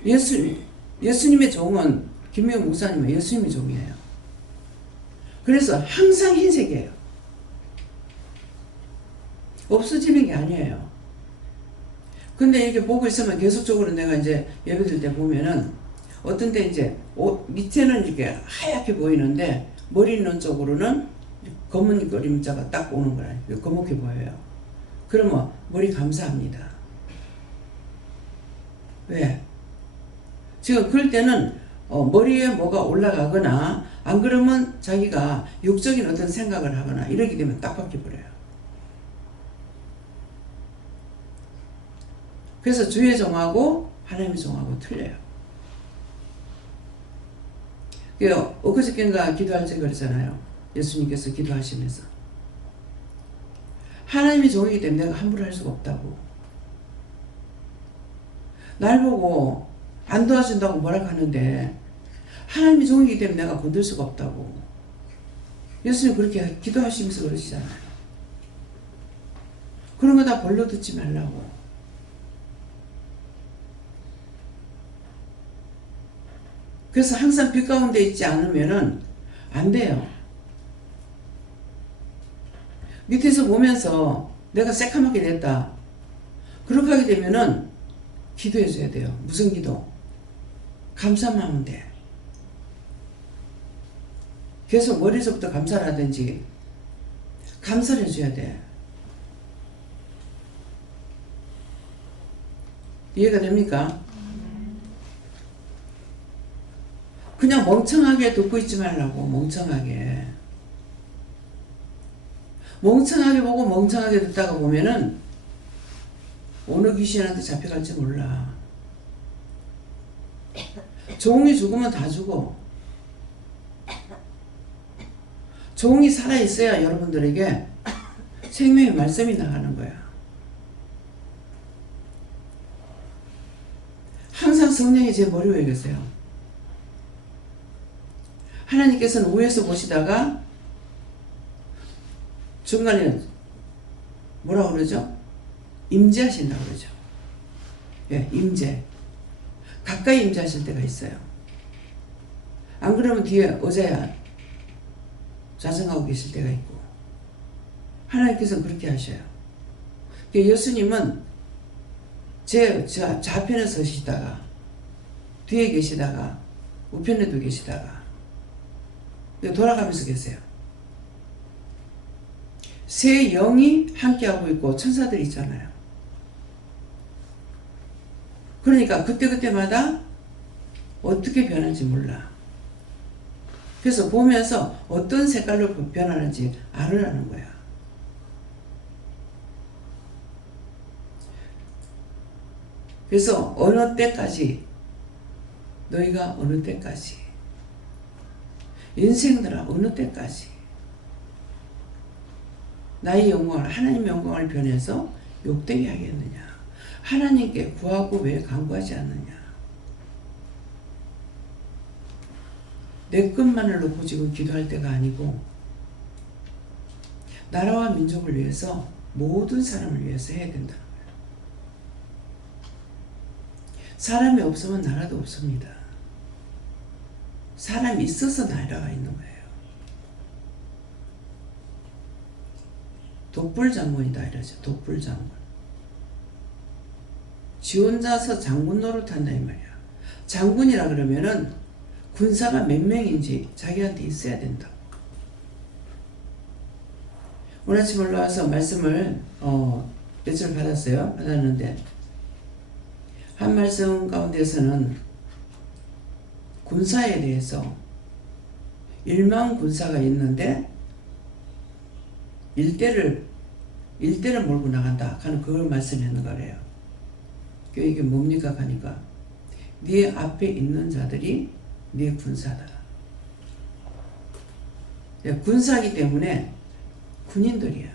예수님의 종은 김명호 목사님은 예수님의 종이에요. 그래서 항상 흰색이에요. 없어지는 게 아니에요. 근데 이렇게 보고 있으면 계속적으로 내가 이제 예배 드릴 때 보면은 어떤 때 이제 밑에는 이렇게 하얗게 보이는데 머리 있는 쪽으로는 검은 그림자가 딱 오는 거라. 검게 보여요. 그러면 머리 감사합니다. 왜? 지금 그럴 때는 머리에 뭐가 올라가거나 안 그러면 자기가 육적인 어떤 생각을 하거나 이러게 되면 딱 바뀌어버려요. 그래서 주의 종하고 하나님의 종하고 틀려요. 엊그저께인가 기도할 때 그러잖아요. 예수님께서 기도하시면서 하나님의 종이기 때문에 내가 함부로 할 수가 없다고. 날 보고 안 도와준다고 뭐라 하는데 하나님의 종이기 때문에 내가 건들 수가 없다고. 예수님 그렇게 기도하시면서 그러시잖아요. 그런 거 다 벌로 듣지 말라고. 그래서 항상 빛 가운데 있지 않으면은 안 돼요. 밑에서 보면서 내가 새카맣게 됐다. 그렇게 하게 되면은 기도해 줘야 돼요. 무슨 기도? 감사만 하면 돼. 계속 머리서부터 감사를 하든지 감사를 해줘야 돼. 이해가 됩니까? 그냥 멍청하게 듣고 있지 말라고. 멍청하게 보고 멍청하게 듣다가 보면은 어느 귀신한테 잡혀갈지 몰라. 종이 죽으면 다 죽어. 종이 살아있어야 여러분들에게 생명의 말씀이 나가는 거야. 항상 성령이 제 머리 위에 계세요. 하나님께서는 위에서 보시다가 중간에 뭐라고 그러죠? 임재하신다고 그러죠. 예, 임재. 가까이 임재하실 때가 있어요. 안 그러면 뒤에 의자야 좌정하고 계실 때가 있고. 하나님께서는 그렇게 하셔요. 예수님은 제 좌편에 서시다가 뒤에 계시다가 우편에도 계시다가 돌아가면서 계세요. 세 영이 함께하고 있고 천사들이 있잖아요. 그러니까 그때그때마다 어떻게 변할지 몰라. 그래서 보면서 어떤 색깔로 변하는지 알으라는 거야. 그래서 어느 때까지, 너희가 어느 때까지, 인생들아 어느 때까지 나의 영광을, 하나님의 영광을 변해서 욕되게 하겠느냐. 하나님께 구하고 왜 간구하지 않느냐. 내 것만을 놓고 지금 기도할 때가 아니고 나라와 민족을 위해서, 모든 사람을 위해서 해야 된다는 거예요. 사람이 없으면 나라도 없습니다. 사람이 있어서 나라가 있는 거예요. 독불장군이다 이러죠. 독불장군. 지 혼자서 장군 노릇한다 이 말이야. 장군이라 그러면은 군사가 몇 명인지 자기한테 있어야 된다. 오늘 아침 올라와서 말씀을 며칠 받았는데 한 말씀 가운데서는 군사에 대해서 1만 군사가 있는데 일대를 몰고 나간다 하는 그걸 말씀하는 거래요. 이게 뭡니까 하니까 네 앞에 있는 자들이 네 군사다. 군사이기 때문에 군인들이야.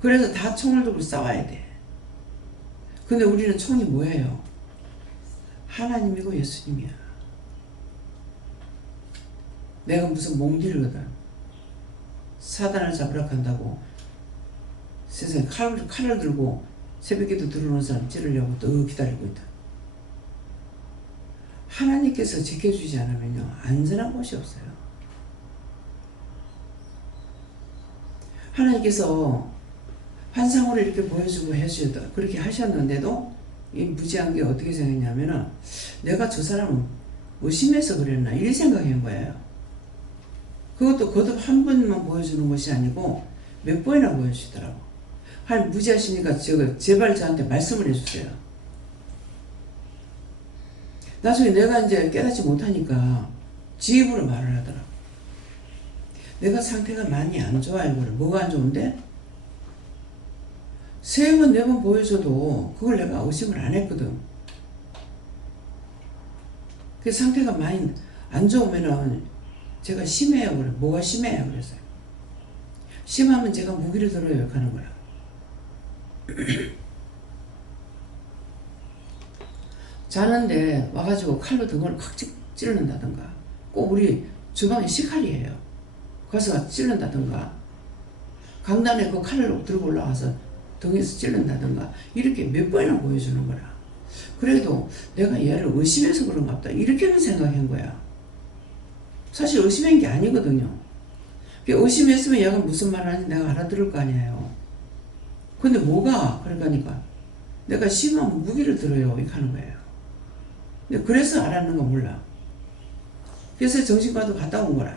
그래서 다 총을 들고 싸워야 돼. 근데 우리는 총이 뭐예요? 하나님이고 예수님이야. 내가 무슨 몽길이거든. 사단을 잡으라 한다고 세상에 칼을 들고 새벽에도 들어오는 사람 찌르려고 또 기다리고 있다. 하나님께서 지켜주지 않으면요 안전한 곳이 없어요. 하나님께서 환상으로 이렇게 보여주고 해주셨다. 그렇게 하셨는데도 이 무지한 게 어떻게 생겼냐면은 내가 저 사람을 의심해서 그랬나 이렇게 생각한 거예요. 그것도 거듭 한 번만 보여주는 것이 아니고 몇 번이나 보여주시더라고. 하나님 무지하시니까 제발 저한테 말씀을 해주세요. 나중에 내가 이제 깨닫지 못하니까 지 입으로 말을 하더라고. 내가 상태가 많이 안 좋아요. 그래. 뭐가 안 좋은데? 3번, 4번 보여줘도 그걸 내가 의심을 안 했거든. 그 상태가 많이 안 좋으면은 제가 심해요. 그래. 뭐가 심해요? 그래서요. 심하면 제가 무기를 들어요. 하는 거야. 자는데 와가지고 칼로 등을 콱 찌르는다든가, 꼭 우리 주방에 식칼이에요. 가서 찌른다든가, 강단에 그 칼을 들고 올라와서 등에서 찌른다든가, 이렇게 몇 번이나 보여주는 거라. 그래도 내가 얘를 의심해서 그런가 보다 이렇게는 생각한 거야. 사실 의심한 게 아니거든요. 의심했으면 얘가 무슨 말 하는지 내가 알아들을 거 아니에요. 근데 뭐가 그러니까 내가 심한 무기를 들어요 이렇게 하는 거예요. 근데 그래서 알았는 거 몰라. 그래서 정신과도 갔다 온 거라.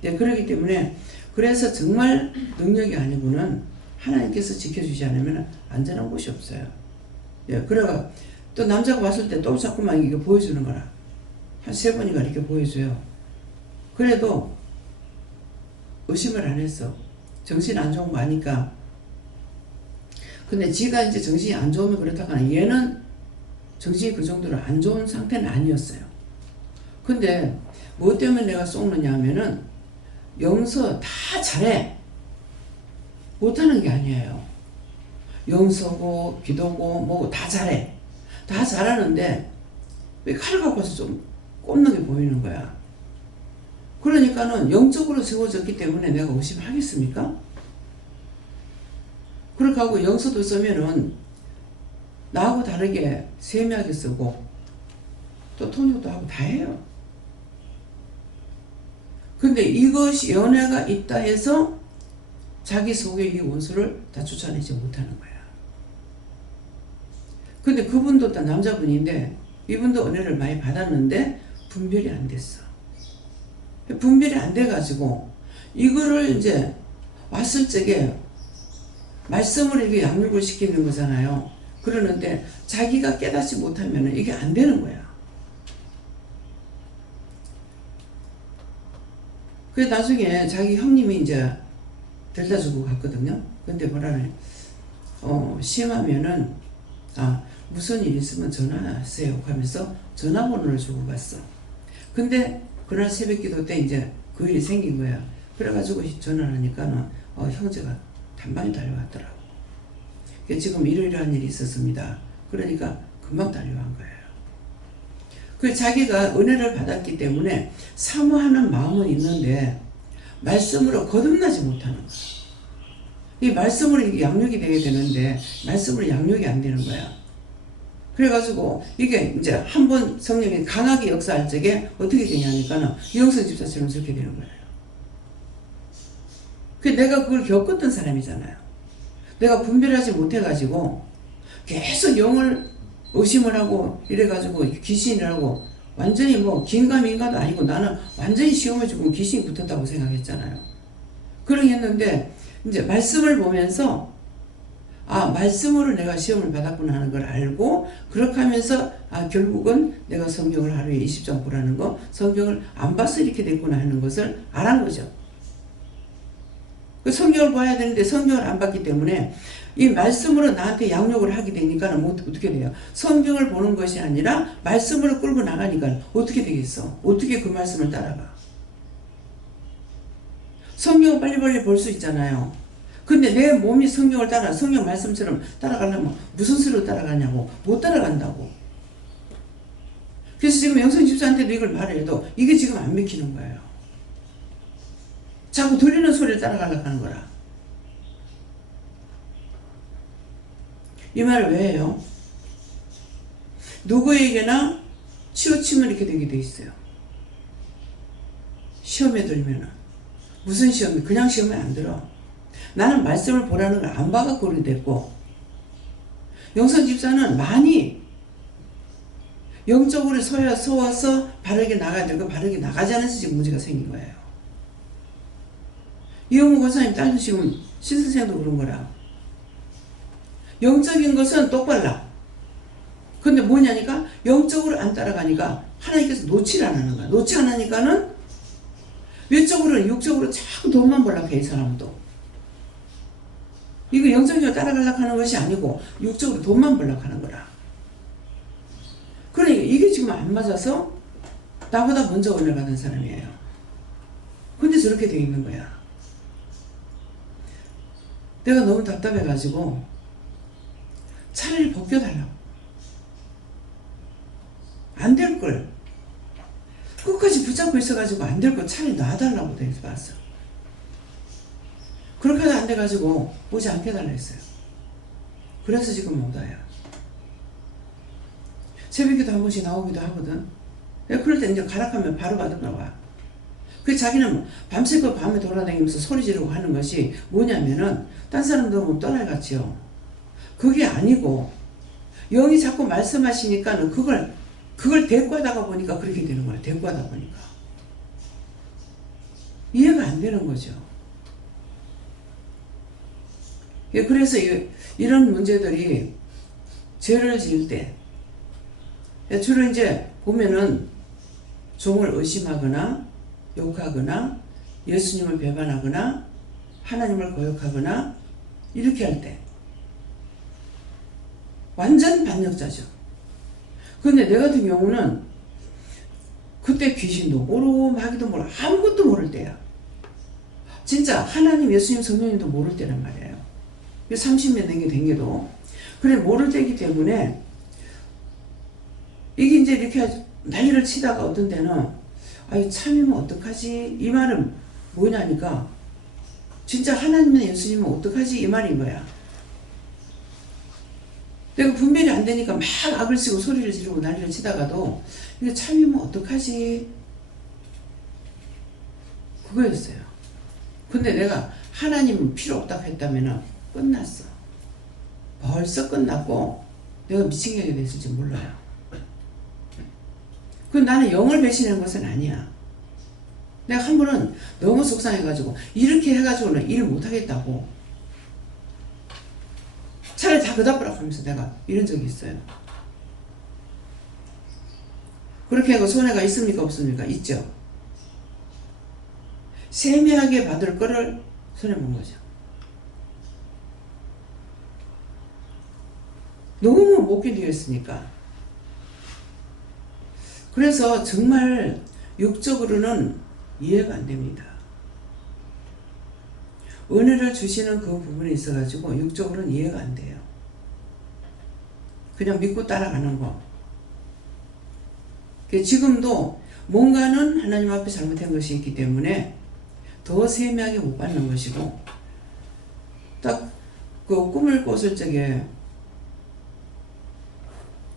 네, 그렇기 때문에 그래서 정말 능력이 아니고는 하나님께서 지켜주지 않으면 안전한 곳이 없어요. 예, 그래가 또 남자가 왔을 때 또 자꾸만 이게 보여주는 거라. 한 3번인가 이렇게 보여줘요. 그래도 의심을 안 했어. 정신 안 좋은 거 아니까. 근데 지가 이제 정신이 안 좋으면 그렇다거나 얘는 정신이 그 정도로 안 좋은 상태는 아니었어요. 근데 뭐 때문에 내가 쏘느냐 하면은 영서 다 잘해. 못하는 게 아니에요. 영서고 기도고 뭐고 다 잘해. 다 잘하는데 왜 칼 갖고서 좀 꼽는 게 보이는 거야. 그러니까는 영적으로 세워졌기 때문에 내가 의심하겠습니까? 그렇게 하고 영서도 쓰면은 나하고 다르게 세미하게 쓰고 또 통역도 하고 다 해요. 근데 이것이 연애가 있다 해서 자기 속의 이 원수를 다 쫓아내지 못하는 거야. 근데 그분도 다 남자분인데 이분도 은혜를 많이 받았는데 분별이 안 됐어. 분별이 안 돼가지고 이거를 이제 왔을 적에 말씀으로 이게 양육을 시키는 거잖아요. 그러는데 자기가 깨닫지 못하면 이게 안 되는 거야. 그래 나중에 자기 형님이 이제 데려다 주고 갔거든요. 근데 뭐라네, 심하면은 무슨 일 있으면 전화하세요 하면서 전화번호를 주고 갔어. 근데 그날 새벽기도 때 이제 그 일이 생긴 거야. 그래가지고 전화를 하니까는 형제가 단방에 달려왔더라고. 지금 이러이러한 일이 있었습니다. 그러니까 금방 달려간 거예요. 그 자기가 은혜를 받았기 때문에 사모하는 마음은 있는데 말씀으로 거듭나지 못하는 거야. 이 말씀으로 양육이 되게 되는데 말씀으로 양육이 안 되는 거야. 그래가지고 이게 이제 한번 성령이 강하게 역사할 적에 어떻게 되냐니까는 이영선 집사처럼 저렇게 되는 거예요. 그 내가 그걸 겪었던 사람이잖아요. 내가 분별하지 못해가지고 계속 영을 의심을 하고 이래가지고 귀신을 하고 완전히 뭐 긴가민가도 아니고 나는 완전히 시험을 주고 귀신이 붙었다고 생각했잖아요. 그러게 했는데 이제 말씀을 보면서 말씀으로 내가 시험을 받았구나 하는 걸 알고 그렇게 하면서 결국은 내가 성경을 하루에 20장 보라는 거, 성경을 안 봐서 이렇게 됐구나 하는 것을 알은 거죠. 그 성경을 봐야 되는데 성경을 안 봤기 때문에 이 말씀으로 나한테 양육을 하게 되니까 어떻게 돼요? 성경을 보는 것이 아니라 말씀으로 끌고 나가니까 어떻게 되겠어? 어떻게 그 말씀을 따라가? 성경을 빨리빨리 볼 수 있잖아요. 근데 내 몸이 성경을 따라 성경 말씀처럼 따라가려면 무슨 수로 따라가냐고. 못 따라간다고. 그래서 지금 영선 집사한테도 이걸 말해도 이게 지금 안 믿기는 거예요. 자꾸 들리는 소리를 따라가려고 하는 거라. 이 말을 왜 해요? 누구에게나 치우치면 이렇게 되게 돼 있어요. 시험에 들면은. 무슨 시험이? 그냥 시험에 안 들어. 나는 말씀을 보라는 걸 안 봐갖고 그렇게 됐고, 영선 집사는 많이 영적으로 서워서 바르게 나가야 되고 바르게 나가지 않아서 지금 문제가 생긴 거예요. 이영우 권사님 딸도 지금 신선생도 그런 거라. 영적인 것은 똑발라. 근데 뭐냐니까 영적으로 안 따라가니까 하나님께서 놓지를 안 하는 거야. 놓지 안 하니까는 외적으로는 육적으로 자꾸 돈만 벌려고 해, 이 사람도. 이거 영적으로 따라가려고 하는 것이 아니고 육적으로 돈만 벌려고 하는 거라. 그러니까 이게 지금 안 맞아서 나보다 먼저 은혜 받은 사람이에요. 근데 저렇게 돼 있는 거야. 내가 너무 답답해가지고 차라리 벗겨달라고. 안 될걸. 끝까지 붙잡고 있어가지고 안 될걸 차라리 놔달라고 돼서 봤어. 그렇게 해도 안 돼가지고 오지 않게 해달라 했어요. 그래서 지금 못 와요. 새벽에도 한 번씩 나오기도 하거든. 그럴 때 이제 가락하면 바로 나와. 그 자기는 밤새고 밤에 돌아다니면서 소리 지르고 하는 것이 뭐냐면은 딴 사람들 보면 떠날같이요. 그게 아니고 영이 자꾸 말씀하시니까는 그걸 대꾸하다가 보니까 그렇게 되는 거예요. 대꾸하다 보니까. 이해가 안 되는 거죠. 그래서 이런 문제들이 죄를 지을 때 주로 이제 보면은 종을 의심하거나 욕하거나 예수님을 배반하거나 하나님을 거역하거나 이렇게 할 때 완전 반역자죠. 근데 내 같은 경우는 그때 귀신도 모르고 마귀도 모르고 아무것도 모를 때야. 진짜 하나님, 예수님, 성령님도 모를 때란 말이에요. 30년 된 게도. 그래 모를 때이기 때문에 이게 이제 이렇게 난리를 치다가 어떤 때는 아유 참이면 어떡하지? 이 말은 뭐냐니까 진짜 하나님은 예수님은 어떡하지? 이 말인 거야. 내가 분별이 안 되니까 막 악을 쓰고 소리를 지르고 난리를 치다가도 이거 참이면 어떡하지? 그거였어요. 근데 내가 하나님은 필요 없다고 했다면은 끝났어. 벌써 끝났고 내가 미친 격이 됐을지 몰라요. 그 나는 영을 배신한 것은 아니야. 내가 한 번은 너무 속상해가지고 이렇게 해가지고는 일을 못하겠다고 차라리 다 그다보라고 하면서 내가 이런 적이 있어요. 그렇게 하고 손해가 있습니까 없습니까? 있죠. 세미하게 받을 거를 손해본 거죠. 너무 못 견디겠으니까. 그래서 정말 육적으로는 이해가 안 됩니다. 은혜를 주시는 그 부분에 있어가지고 육적으로는 이해가 안 돼요. 그냥 믿고 따라가는 거. 지금도 뭔가는 하나님 앞에 잘못한 것이 있기 때문에 더 세밀하게 못 받는 것이고, 딱 그 꿈을 꿨을 적에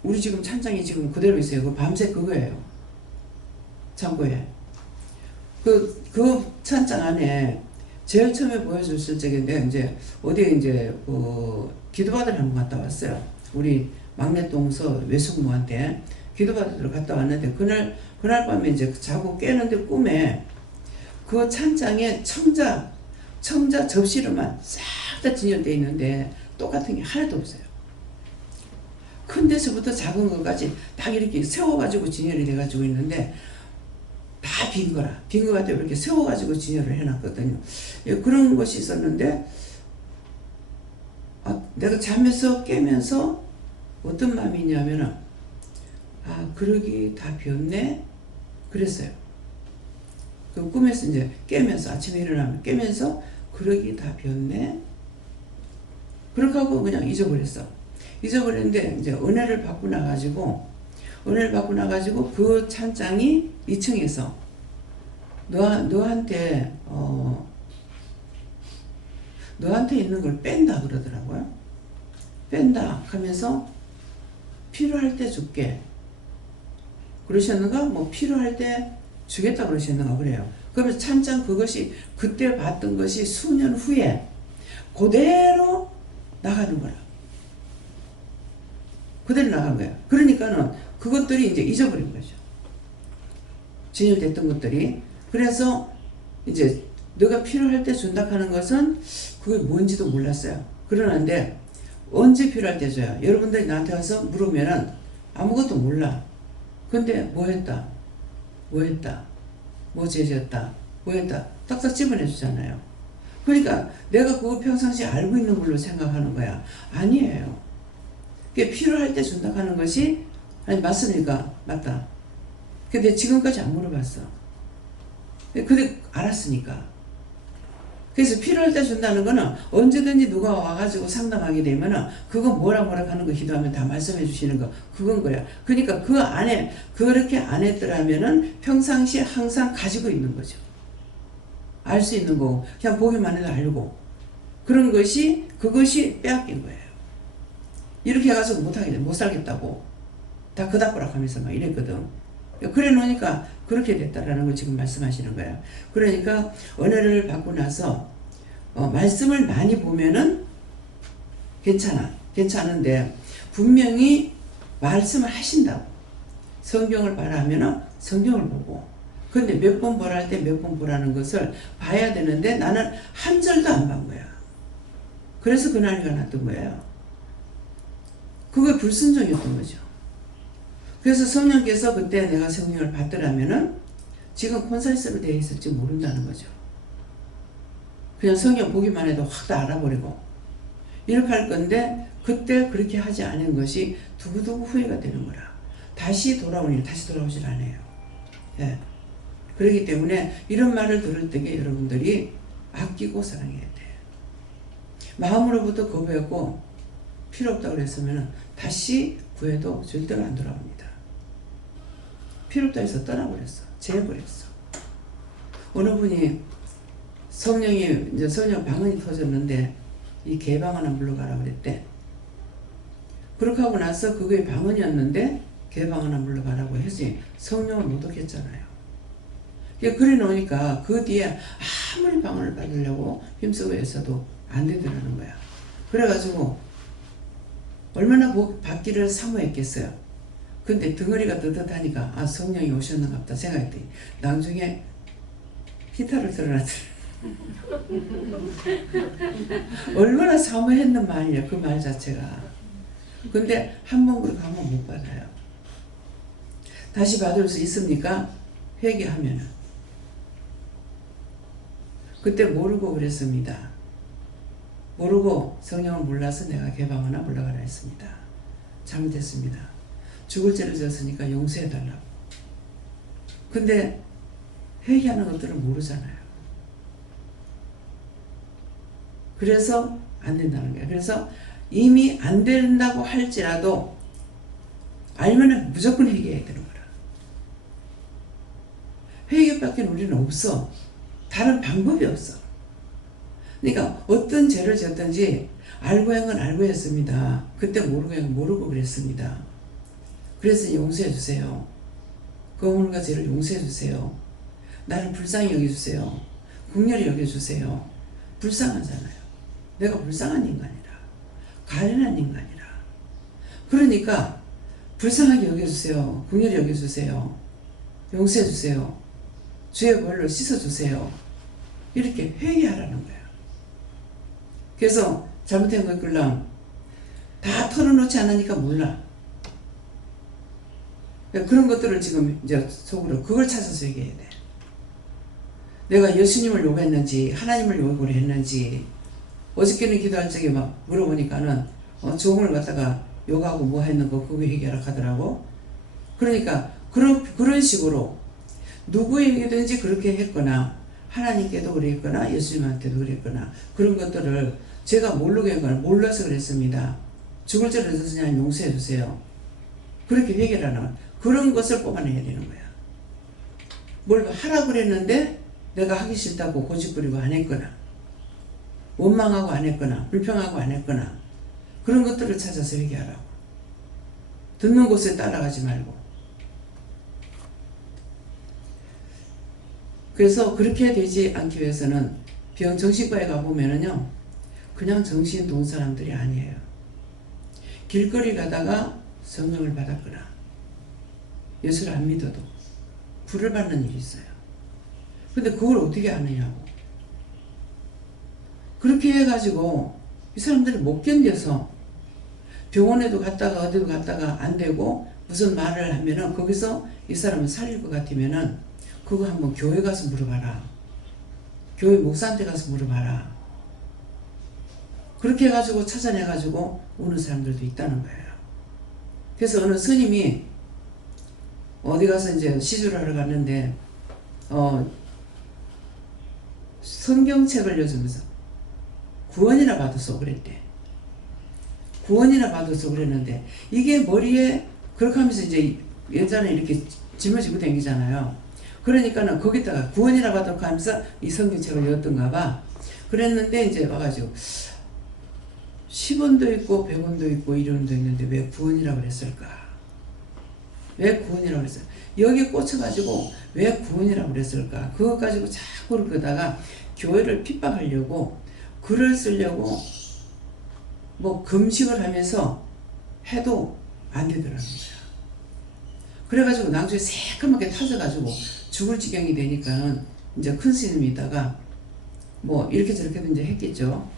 우리 지금 찬장이 지금 그대로 있어요. 그 밤새 그거예요. 창고에. 그 찬장 안에 제일 처음에 보여줬을 적에 내가 이제 어디에 이제 기도받으러 한번 갔다 왔어요. 우리 막내 동서 외숙모한테 기도받으러 갔다 왔는데 그날 밤에 이제 자고 깨는데 꿈에 그 찬장에 청자 접시로만 싹 다 진열되어 있는데 똑같은 게 하나도 없어요. 큰 데서부터 작은 것까지 딱 이렇게 세워가지고 진열이 돼가지고 있는데 다 빈 거라. 빈 거 같아 이렇게 세워가지고 진열을 해놨거든요. 그런 것이 있었는데 내가 자면서 깨면서 어떤 마음이 있냐면은 그러기 다 비었네 그랬어요. 그 꿈에서 이제 깨면서 아침에 일어나면 깨면서 그러기 다 비었네 그렇게 하고 그냥 잊어버렸어. 잊어버렸는데 이제 은혜를 받고 나가지고 그 찬장이 2층에서 너한테 있는 걸 뺀다 그러더라고요. 뺀다 하면서 필요할 때 줄게 그러셨는가? 뭐 필요할 때 주겠다 그러셨는가 그래요. 그러면 찬장 그것이 그때 봤던 것이 수년 후에 그대로 나가는 거라. 그대로 나간 거야. 그러니까는 그것들이 이제 잊어버린 거죠. 진열됐던 것들이. 그래서 이제 너가 필요할 때 준다 하는 것은 그게 뭔지도 몰랐어요. 그러는데 언제 필요할 때 줘요? 여러분들이 나한테 와서 물으면은 아무것도 몰라. 근데 뭐 했다? 뭐 제졌다? 뭐 했다? 딱딱 집어내 주잖아요. 그러니까 내가 그거 평상시에 알고 있는 걸로 생각하는 거야. 아니에요. 그게 필요할 때 준다 하는 것이 아니 맞습니까? 맞다. 근데 지금까지 안 물어봤어. 근데 알았으니까. 그래서 필요할 때 준다는 거는 언제든지 누가 와가지고 상담하게 되면은 그거 뭐라 하는 거 기도하면 다 말씀해 주시는 거 그건 거야. 그러니까 그 안에 그렇게 안 했더라면은 평상시에 항상 가지고 있는 거죠. 알 수 있는 거고 그냥 보기만 해도 알고 그런 것이 그것이 빼앗긴 거예요. 이렇게 해가지고 못 살겠다고 다 그닥거락 하면서 막 이랬거든. 그래 놓으니까 그렇게 됐다라는 걸 지금 말씀하시는 거예요. 그러니까 은혜를 받고 나서 말씀을 많이 보면은 괜찮은데 분명히 말씀을 하신다고 성경을 봐라 하면은 성경을 보고 근데 몇 번 보라 할 때 몇 번 보라는 것을 봐야 되는데 나는 한 절도 안 본 거야. 그래서 그 난리가 났던 거예요. 그게 불순종이었던 거죠. 그래서 성령께서 그때 내가 성령을 받더라면은 지금 콘사이스로 되어 있을지 모른다는 거죠. 그냥 성경 보기만 해도 확 다 알아버리고 이렇게 할 건데 그때 그렇게 하지 않은 것이 두고두고 후회가 되는 거라. 다시 돌아오질 않아요. 예. 그렇기 때문에 이런 말을 들을 때에 여러분들이 아끼고 사랑해야 돼. 마음으로부터 거부했고 필요 없다고 그랬으면 다시 구해도 절대로 안 돌아옵니다. 필요 없다 해서 떠나버렸어. 재버렸어. 어느 분이 성령이 이제 성령 방언이 터졌는데 이 개방 하나 물러가라 그랬대. 그렇게 하고 나서 그게 방언이었는데 개방 하나 물러가라고 해서 성령을 못 얻겠잖아요. 그래 놓으니까 그 뒤에 아무리 방언을 받으려고 힘쓰고 해서도 안 되더라는 거야. 그래가지고 얼마나 받기를 사모했겠어요. 근데 덩어리가 떳떳하니까 아 성령이 오셨는가 보다 생각했더니 나중에 기타를 틀어놨더라. 얼마나 사모했는 말이야 그 말 자체가. 근데 한 번 그렇게 하면 못 받아요. 다시 받을 수 있습니까? 회개하면은. 그때 모르고 그랬습니다. 모르고 성령을 몰라서 내가 개방하나 물러가라 했습니다. 잘못했습니다. 죽을 죄를 졌으니까 용서해달라고. 근데 회개하는 것들은 모르잖아요. 그래서 안 된다는 거예요. 그래서 이미 안 된다고 할지라도 알면은 무조건 회개해야 되는 거라. 회개밖에 우리는 없어. 다른 방법이 없어. 그러니까 어떤 죄를 졌든지 알고 한 건 알고 했습니다. 그때 모르고 한 건 모르고 그랬습니다. 그래서 용서해 주세요. 그 오늘과 죄를 용서해 주세요. 나를 불쌍히 여겨주세요. 국렬히 여겨주세요. 불쌍하잖아요. 내가 불쌍한 인간이라. 가련한 인간이라. 그러니까 불쌍하게 여겨주세요. 국렬히 여겨주세요. 용서해 주세요. 주의 벌로 씻어주세요. 이렇게 회개하라는 거야. 그래서 잘못된 걸 끌랑 다 털어놓지 않으니까 몰라. 그런 것들을 지금 이제 속으로 그걸 찾아서 얘기해야 돼. 내가 예수님을 욕했는지 하나님을 욕을 했는지. 어저께는 기도할 적에 막 물어보니까는 종을 갖다가 욕하고 뭐 했는 거 그거 얘기하라 하더라고. 그러니까 그런 식으로 누구에게든지 그렇게 했거나 하나님께도 그랬거나 예수님한테도 그랬거나 그런 것들을 제가 모르게 한 걸 몰라서 그랬습니다. 죽을 죄를 졌으니 용서해 주세요. 그렇게 회개하는 그런 것을 뽑아내야 되는 거야. 뭘 하라고 그랬는데 내가 하기 싫다고 고집부리고 안 했거나 원망하고 안 했거나 불평하고 안 했거나 그런 것들을 찾아서 회개하라고. 듣는 곳에 따라가지 말고. 그래서 그렇게 되지 않기 위해서는 정신과에 가보면은요 그냥 정신 좋은 사람들이 아니에요. 길거리 가다가 성령을 받았거나 예수를 안 믿어도 불을 받는 일이 있어요. 근데 그걸 어떻게 아느냐고. 그렇게 해가지고 이 사람들이 못 견뎌서 병원에도 갔다가 어디도 갔다가 안 되고 무슨 말을 하면은 거기서 이 사람을 살릴 것 같으면은 그거 한번 교회 가서 물어봐라. 교회 목사한테 가서 물어봐라. 그렇게 해가지고 찾아내가지고 오는 사람들도 있다는 거예요. 그래서 어느 스님이 어디 가서 이제 시주를 하러 갔는데 성경책을 요즘에서 구원이나 받아서 그랬대. 구원이나 받아서 그랬는데 이게 머리에 그렇게 하면서 이제 예전에 이렇게 짊어지고 다니잖아요. 그러니까는 거기다가 구원이나 받아서 하면서 이 성경책을 였던가 봐. 그랬는데 이제 와가지고 10원도 있고 100원도 있고 1원도 있는데 왜 구원이라고 그랬을까? 왜 구원이라고 그랬을까? 여기에 꽂혀가지고 왜 구원이라고 그랬을까? 그것 가지고 자꾸 그러다가 교회를 핍박하려고 글을 쓰려고 뭐 금식을 하면서 해도 안 되더라는 거야. 그래가지고 나중에 새까맣게 타져가지고 죽을 지경이 되니까는 이제 큰 스님이다가 뭐 이렇게 저렇게 이제 했겠죠.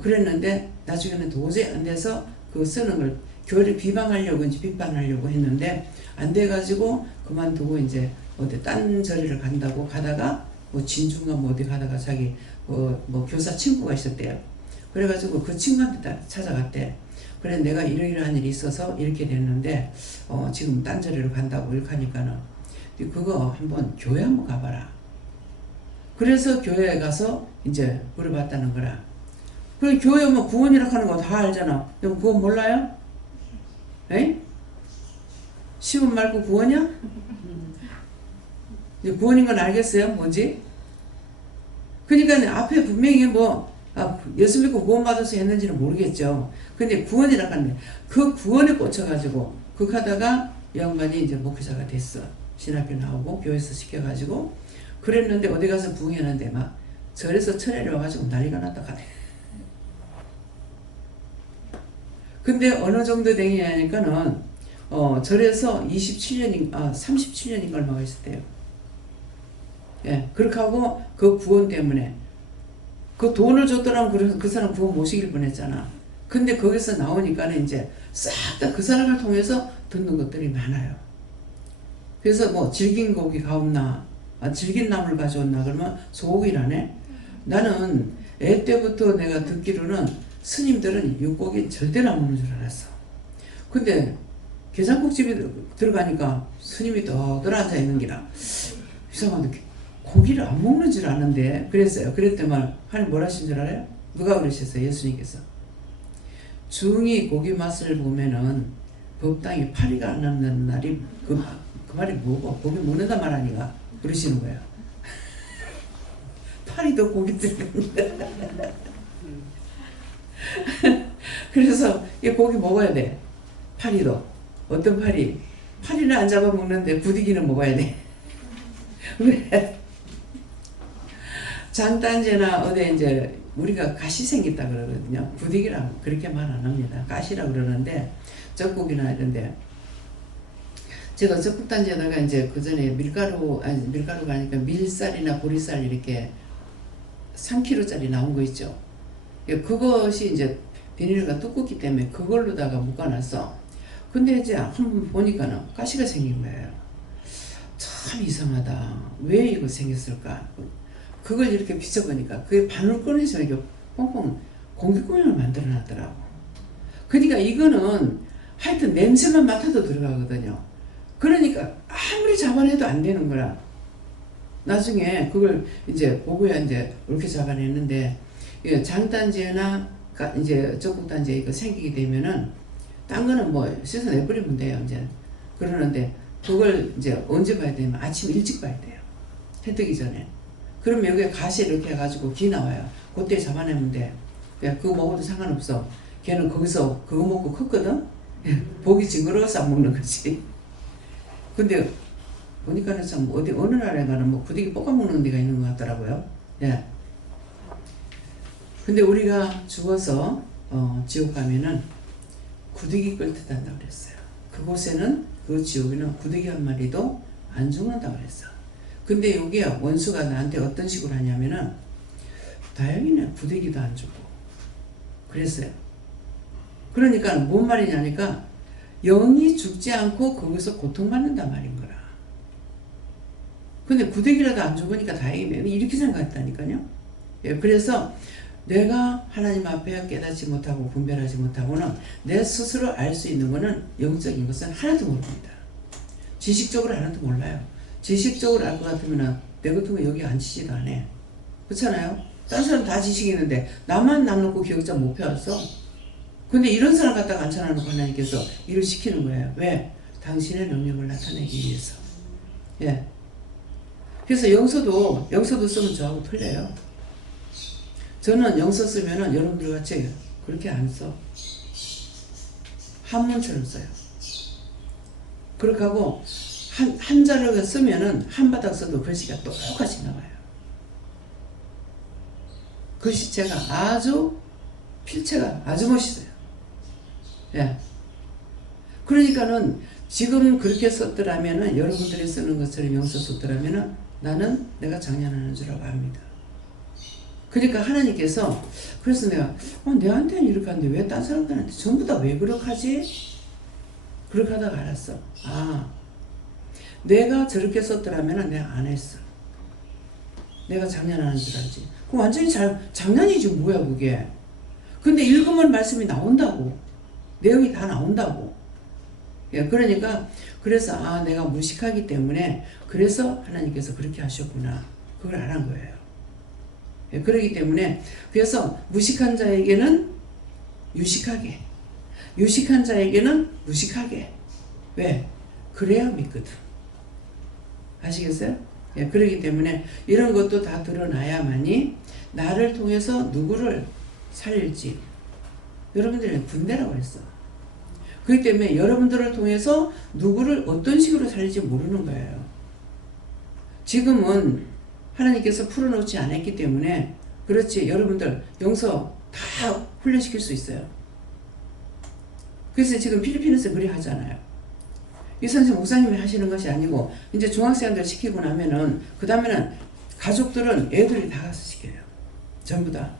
그랬는데 나중에는 도저히 안 돼서 그 쓰는 걸 교회를 비방하려고 이제 비판하려고 했는데 안 돼가지고 그만두고 이제 어디 딴 절에를 간다고 가다가 뭐 진중가 뭐 어디 가다가 자기 뭐 교사 친구가 있었대요. 그래가지고 그 친구한테 찾아갔대. 그래 내가 이러이러한 일이 있어서 이렇게 됐는데 지금 딴 절에로 간다고 이렇게 하니까는 그거 한번 교회 한번 가봐라. 그래서 교회에 가서 이제 물어봤다는 거라. 그 교회 오면 구원이라고 하는 거 다 알잖아. 그럼 그거 몰라요? 에이? 시험 말고 구원이야? 이제 구원인 건 알겠어요? 뭐지? 그러니까 앞에 분명히 예수 믿고 구원받아서 했는지는 모르겠죠. 근데 구원이라 하는데 그 구원에 꽂혀가지고 하다가 양반이 이제 목회자가 됐어. 신학교 나오고 교회에서 시켜가지고 그랬는데 어디 가서 부흥했는데 막 절에서 철회를 와가지고 난리가 났다 가네. 근데 어느 정도 되냐니까는 절에서 37년인가 얼마가 있었대요. 예, 그렇게 하고 그 구원 때문에 그 돈을 줬더라면 그래서 그 사람 구원 모시길 뻔했잖아. 근데 거기서 나오니까는 이제 싹 다 그 사람을 통해서 듣는 것들이 많아요. 그래서 뭐 질긴 고기 가옵나, 질긴 나물 가져왔나 그러면 소고기라네. 나는 애 때부터 내가 듣기로는 스님들은 육고기 절대로 안 먹는 줄 알았어. 근데 게장국집에 들어가니까 스님이 떠들 앉아 있는 기라 이상한데 고기를 안 먹는 줄 아는데 그랬어요. 그랬더만 하나님 뭐라 하신 줄 알아요? 누가 그러셨어요? 예수님께서 중이 고기 맛을 보면은 법당에 파리가 안 남는 날이 그 말이 뭐고 고기 먹는다 말하니까 그러시는 거예요. 파리도 고기 들어갑니다. 그래서 이 고기 먹어야 돼. 파리도 어떤 파리? 파리는 안 잡아 먹는데 부디기는 먹어야 돼. 왜? 장단제나 어디 이제 우리가 가시 생겼다 그러거든요. 부디기라고 그렇게 말 안 합니다. 가시라 그러는데 젖국이나 이런데 제가 젖국단지에다가 이제 그 전에 밀가루가 아니까 밀쌀이나 보리쌀 이렇게 3kg짜리 나온 거 있죠. 그것이 이제 비닐가 두껍기 때문에 그걸로다가 묶어놨어. 근데 이제 한번 보니까는 가시가 생긴 거예요. 참 이상하다. 왜 이거 생겼을까? 그걸 이렇게 비춰보니까 그게 바늘 꺼내서 이렇게 뻥뻥 공기구멍을 만들어 놨더라고. 그러니까 이거는 하여튼 냄새만 맡아도 들어가거든요. 그러니까 아무리 잡아내도 안 되는 거라. 나중에 그걸 이제 보고야 이제 이렇게 잡아냈는데 장단지나 이제 적국단지 이거 생기게 되면은 딴 거는 뭐 씻어내버리면 돼요. 이제 그러는데 그걸 이제 언제 봐야 되냐면 아침 일찍 봐야 돼요. 해 뜨기 전에. 그럼 여기에 가시 이렇게 해가지고 기 나와요. 그때 잡아내면 돼. 그거 먹어도 상관없어. 걔는 거기서 그거 먹고 컸거든? 보기 징그러워서 안 먹는 거지. 근데 보니까는 참 어디 어느 나라에 가는 뭐 부대기 볶아 먹는 데가 있는 것 같더라고요. 예. 근데 우리가 죽어서 지옥 가면은 구더기 끓듯한다고 그랬어요. 그곳에는 그 지옥에는 구더기 한 마리도 안 죽는다고 그랬어. 근데 여기에 원수가 나한테 어떤 식으로 하냐면은 다행이네 구더기도 안 죽고 그랬어요. 그러니까 뭔 말이냐니까 영이 죽지 않고 거기서 고통받는단 말인 거라. 근데 구더기라도 안 죽으니까 다행이네 이렇게 생각했다니까요. 예, 그래서 내가 하나님 앞에 깨닫지 못하고 분별하지 못하고는 내 스스로 알 수 있는 거는 영적인 것은 하나도 모릅니다. 지식적으로 하나도 몰라요. 지식적으로 알 것 같으면 내 같으면 여기 앉히지도 않아. 그렇잖아요? 다른 사람 다 지식이 있는데 나만 남놓고 기억자 못 펴왔어. 근데 이런 사람 갖다가 앉혀놓고 하나님께서 일을 시키는 거예요. 왜? 당신의 능력을 나타내기 위해서. 예. 그래서 영서도 쓰면 저하고 틀려요. 저는 영서 쓰면은 여러분들 같이 그렇게 안 써. 한문처럼 써요. 그렇게 하고 한 자를 쓰면은 한 바닥 써도 글씨가 똑같이 나와요. 글씨체가 아주 필체가 아주 멋있어요. 예. 그러니까는 지금 그렇게 썼더라면은 여러분들이 쓰는 것처럼 영서 썼더라면은 나는 내가 장난하는 줄 알고 압니다. 그러니까 하나님께서 그래서 내가 내한테는 이렇게 하는데 왜 딴 사람들한테 전부 다 왜 그렇게 하지? 그렇게 하다가 알았어. 내가 저렇게 썼더라면 내가 안 했어. 내가 장난하는 줄 알지. 그럼 완전히 장난이지 뭐야 그게. 근데 읽으면 말씀이 나온다고. 내용이 다 나온다고. 예, 그러니까 그래서 내가 무식하기 때문에 그래서 하나님께서 그렇게 하셨구나. 그걸 알은 거예요. 예, 그러기 때문에 그래서 무식한 자에게는 유식하게 유식한 자에게는 무식하게. 왜? 그래야 믿거든. 아시겠어요? 예, 그렇기 때문에 이런 것도 다 드러나야만이 나를 통해서 누구를 살릴지. 여러분들은 군대라고 했어. 그렇기 때문에 여러분들을 통해서 누구를 어떤 식으로 살릴지 모르는 거예요. 지금은 하나님께서 풀어놓지 않았기 때문에 그렇지, 여러분들 영서 다 훈련시킬 수 있어요. 그래서 지금 필리핀에서 그리 하잖아요. 이 선생 목사님이 하시는 것이 아니고 이제 중학생들 시키고 나면은 그 다음에는 가족들은 애들이 다 가서 시켜요. 전부 다.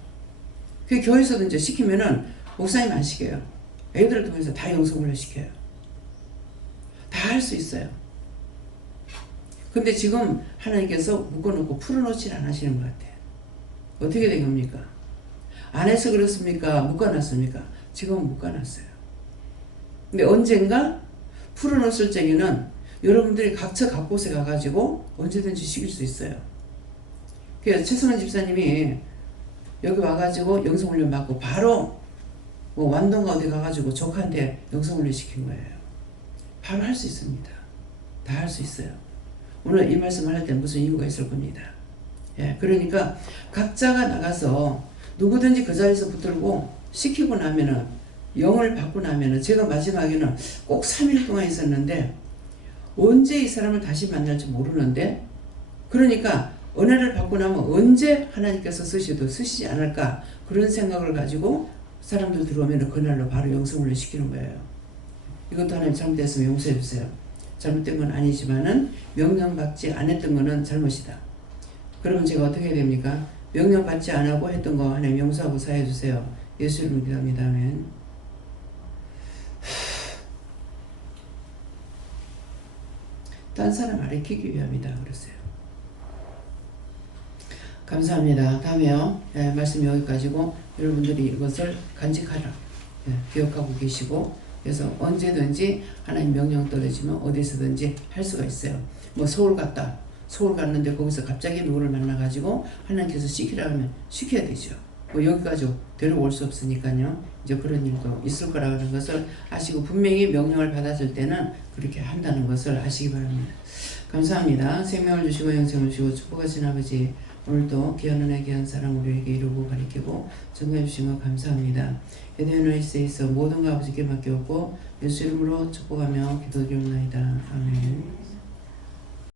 그 교회에서도 이제 시키면은 목사님 안 시켜요. 애들을 통해서 다 영성훈련 시켜요. 다 할 수 있어요. 근데 지금 하나님께서 묶어놓고 풀어놓질 않으시는 것 같아요. 어떻게 된 겁니까? 안 해서 그렇습니까? 묶어놨습니까? 지금은 묶어놨어요. 근데 언젠가 풀어놓을 적에는 여러분들이 각처 각곳에 가가지고 언제든지 시킬 수 있어요. 그래서 최선원 집사님이 여기 와가지고 영성훈련 받고 바로 뭐 완동가 어디 가가지고 조카한테 영성훈련 시킨 거예요. 바로 할 수 있습니다. 다 할 수 있어요. 오늘 이 말씀을 할 때 무슨 이유가 있을 겁니다. 예, 그러니까 각자가 나가서 누구든지 그 자리에서 붙들고 시키고 나면은 영을 받고 나면은 제가 마지막에는 꼭 3일 동안 있었는데 언제 이 사람을 다시 만날지 모르는데 그러니까 은혜를 받고 나면 언제 하나님께서 쓰시지 않을까 그런 생각을 가지고 사람들 들어오면 그날로 바로 영성훈련 시키는 거예요. 이것도 하나님 잘못됐으면 용서해 주세요. 잘못된 건 아니지만은 명령받지 않았던 거는 잘못이다. 그러면 제가 어떻게 해야 됩니까? 명령받지 않고 했던 거 하나님 용서하고 사해 주세요. 예수 이름으로 기도합니다. 아멘. 딴 사람 가르치기 위함이다 그랬어요. 감사합니다. 다음에요. 예, 말씀 여기까지고 여러분들이 이것을 간직하라. 예, 기억하고 계시고 그래서 언제든지 하나님 명령 떨어지면 어디서든지 할 수가 있어요. 뭐 서울 갔다. 서울 갔는데 거기서 갑자기 누구를 만나가지고 하나님께서 시키라 하면 시켜야 되죠. 뭐 여기까지 데려올 수 없으니까요. 이제 그런 일도 있을 거라는 것을 아시고 분명히 명령을 받았을 때는 그렇게 한다는 것을 아시기 바랍니다. 감사합니다. 생명을 주시고 영생을 주시고 축복하신 아버지 오늘도 귀한 은혜 귀한 사랑 우리에게 이루고 가리키고 전가해 주신 것 감사합니다. 에덴오아시스에 있어 모든 것 아버지께 맡겼고 예수 이름으로 축복하며 기도드리옵나이다. 아멘.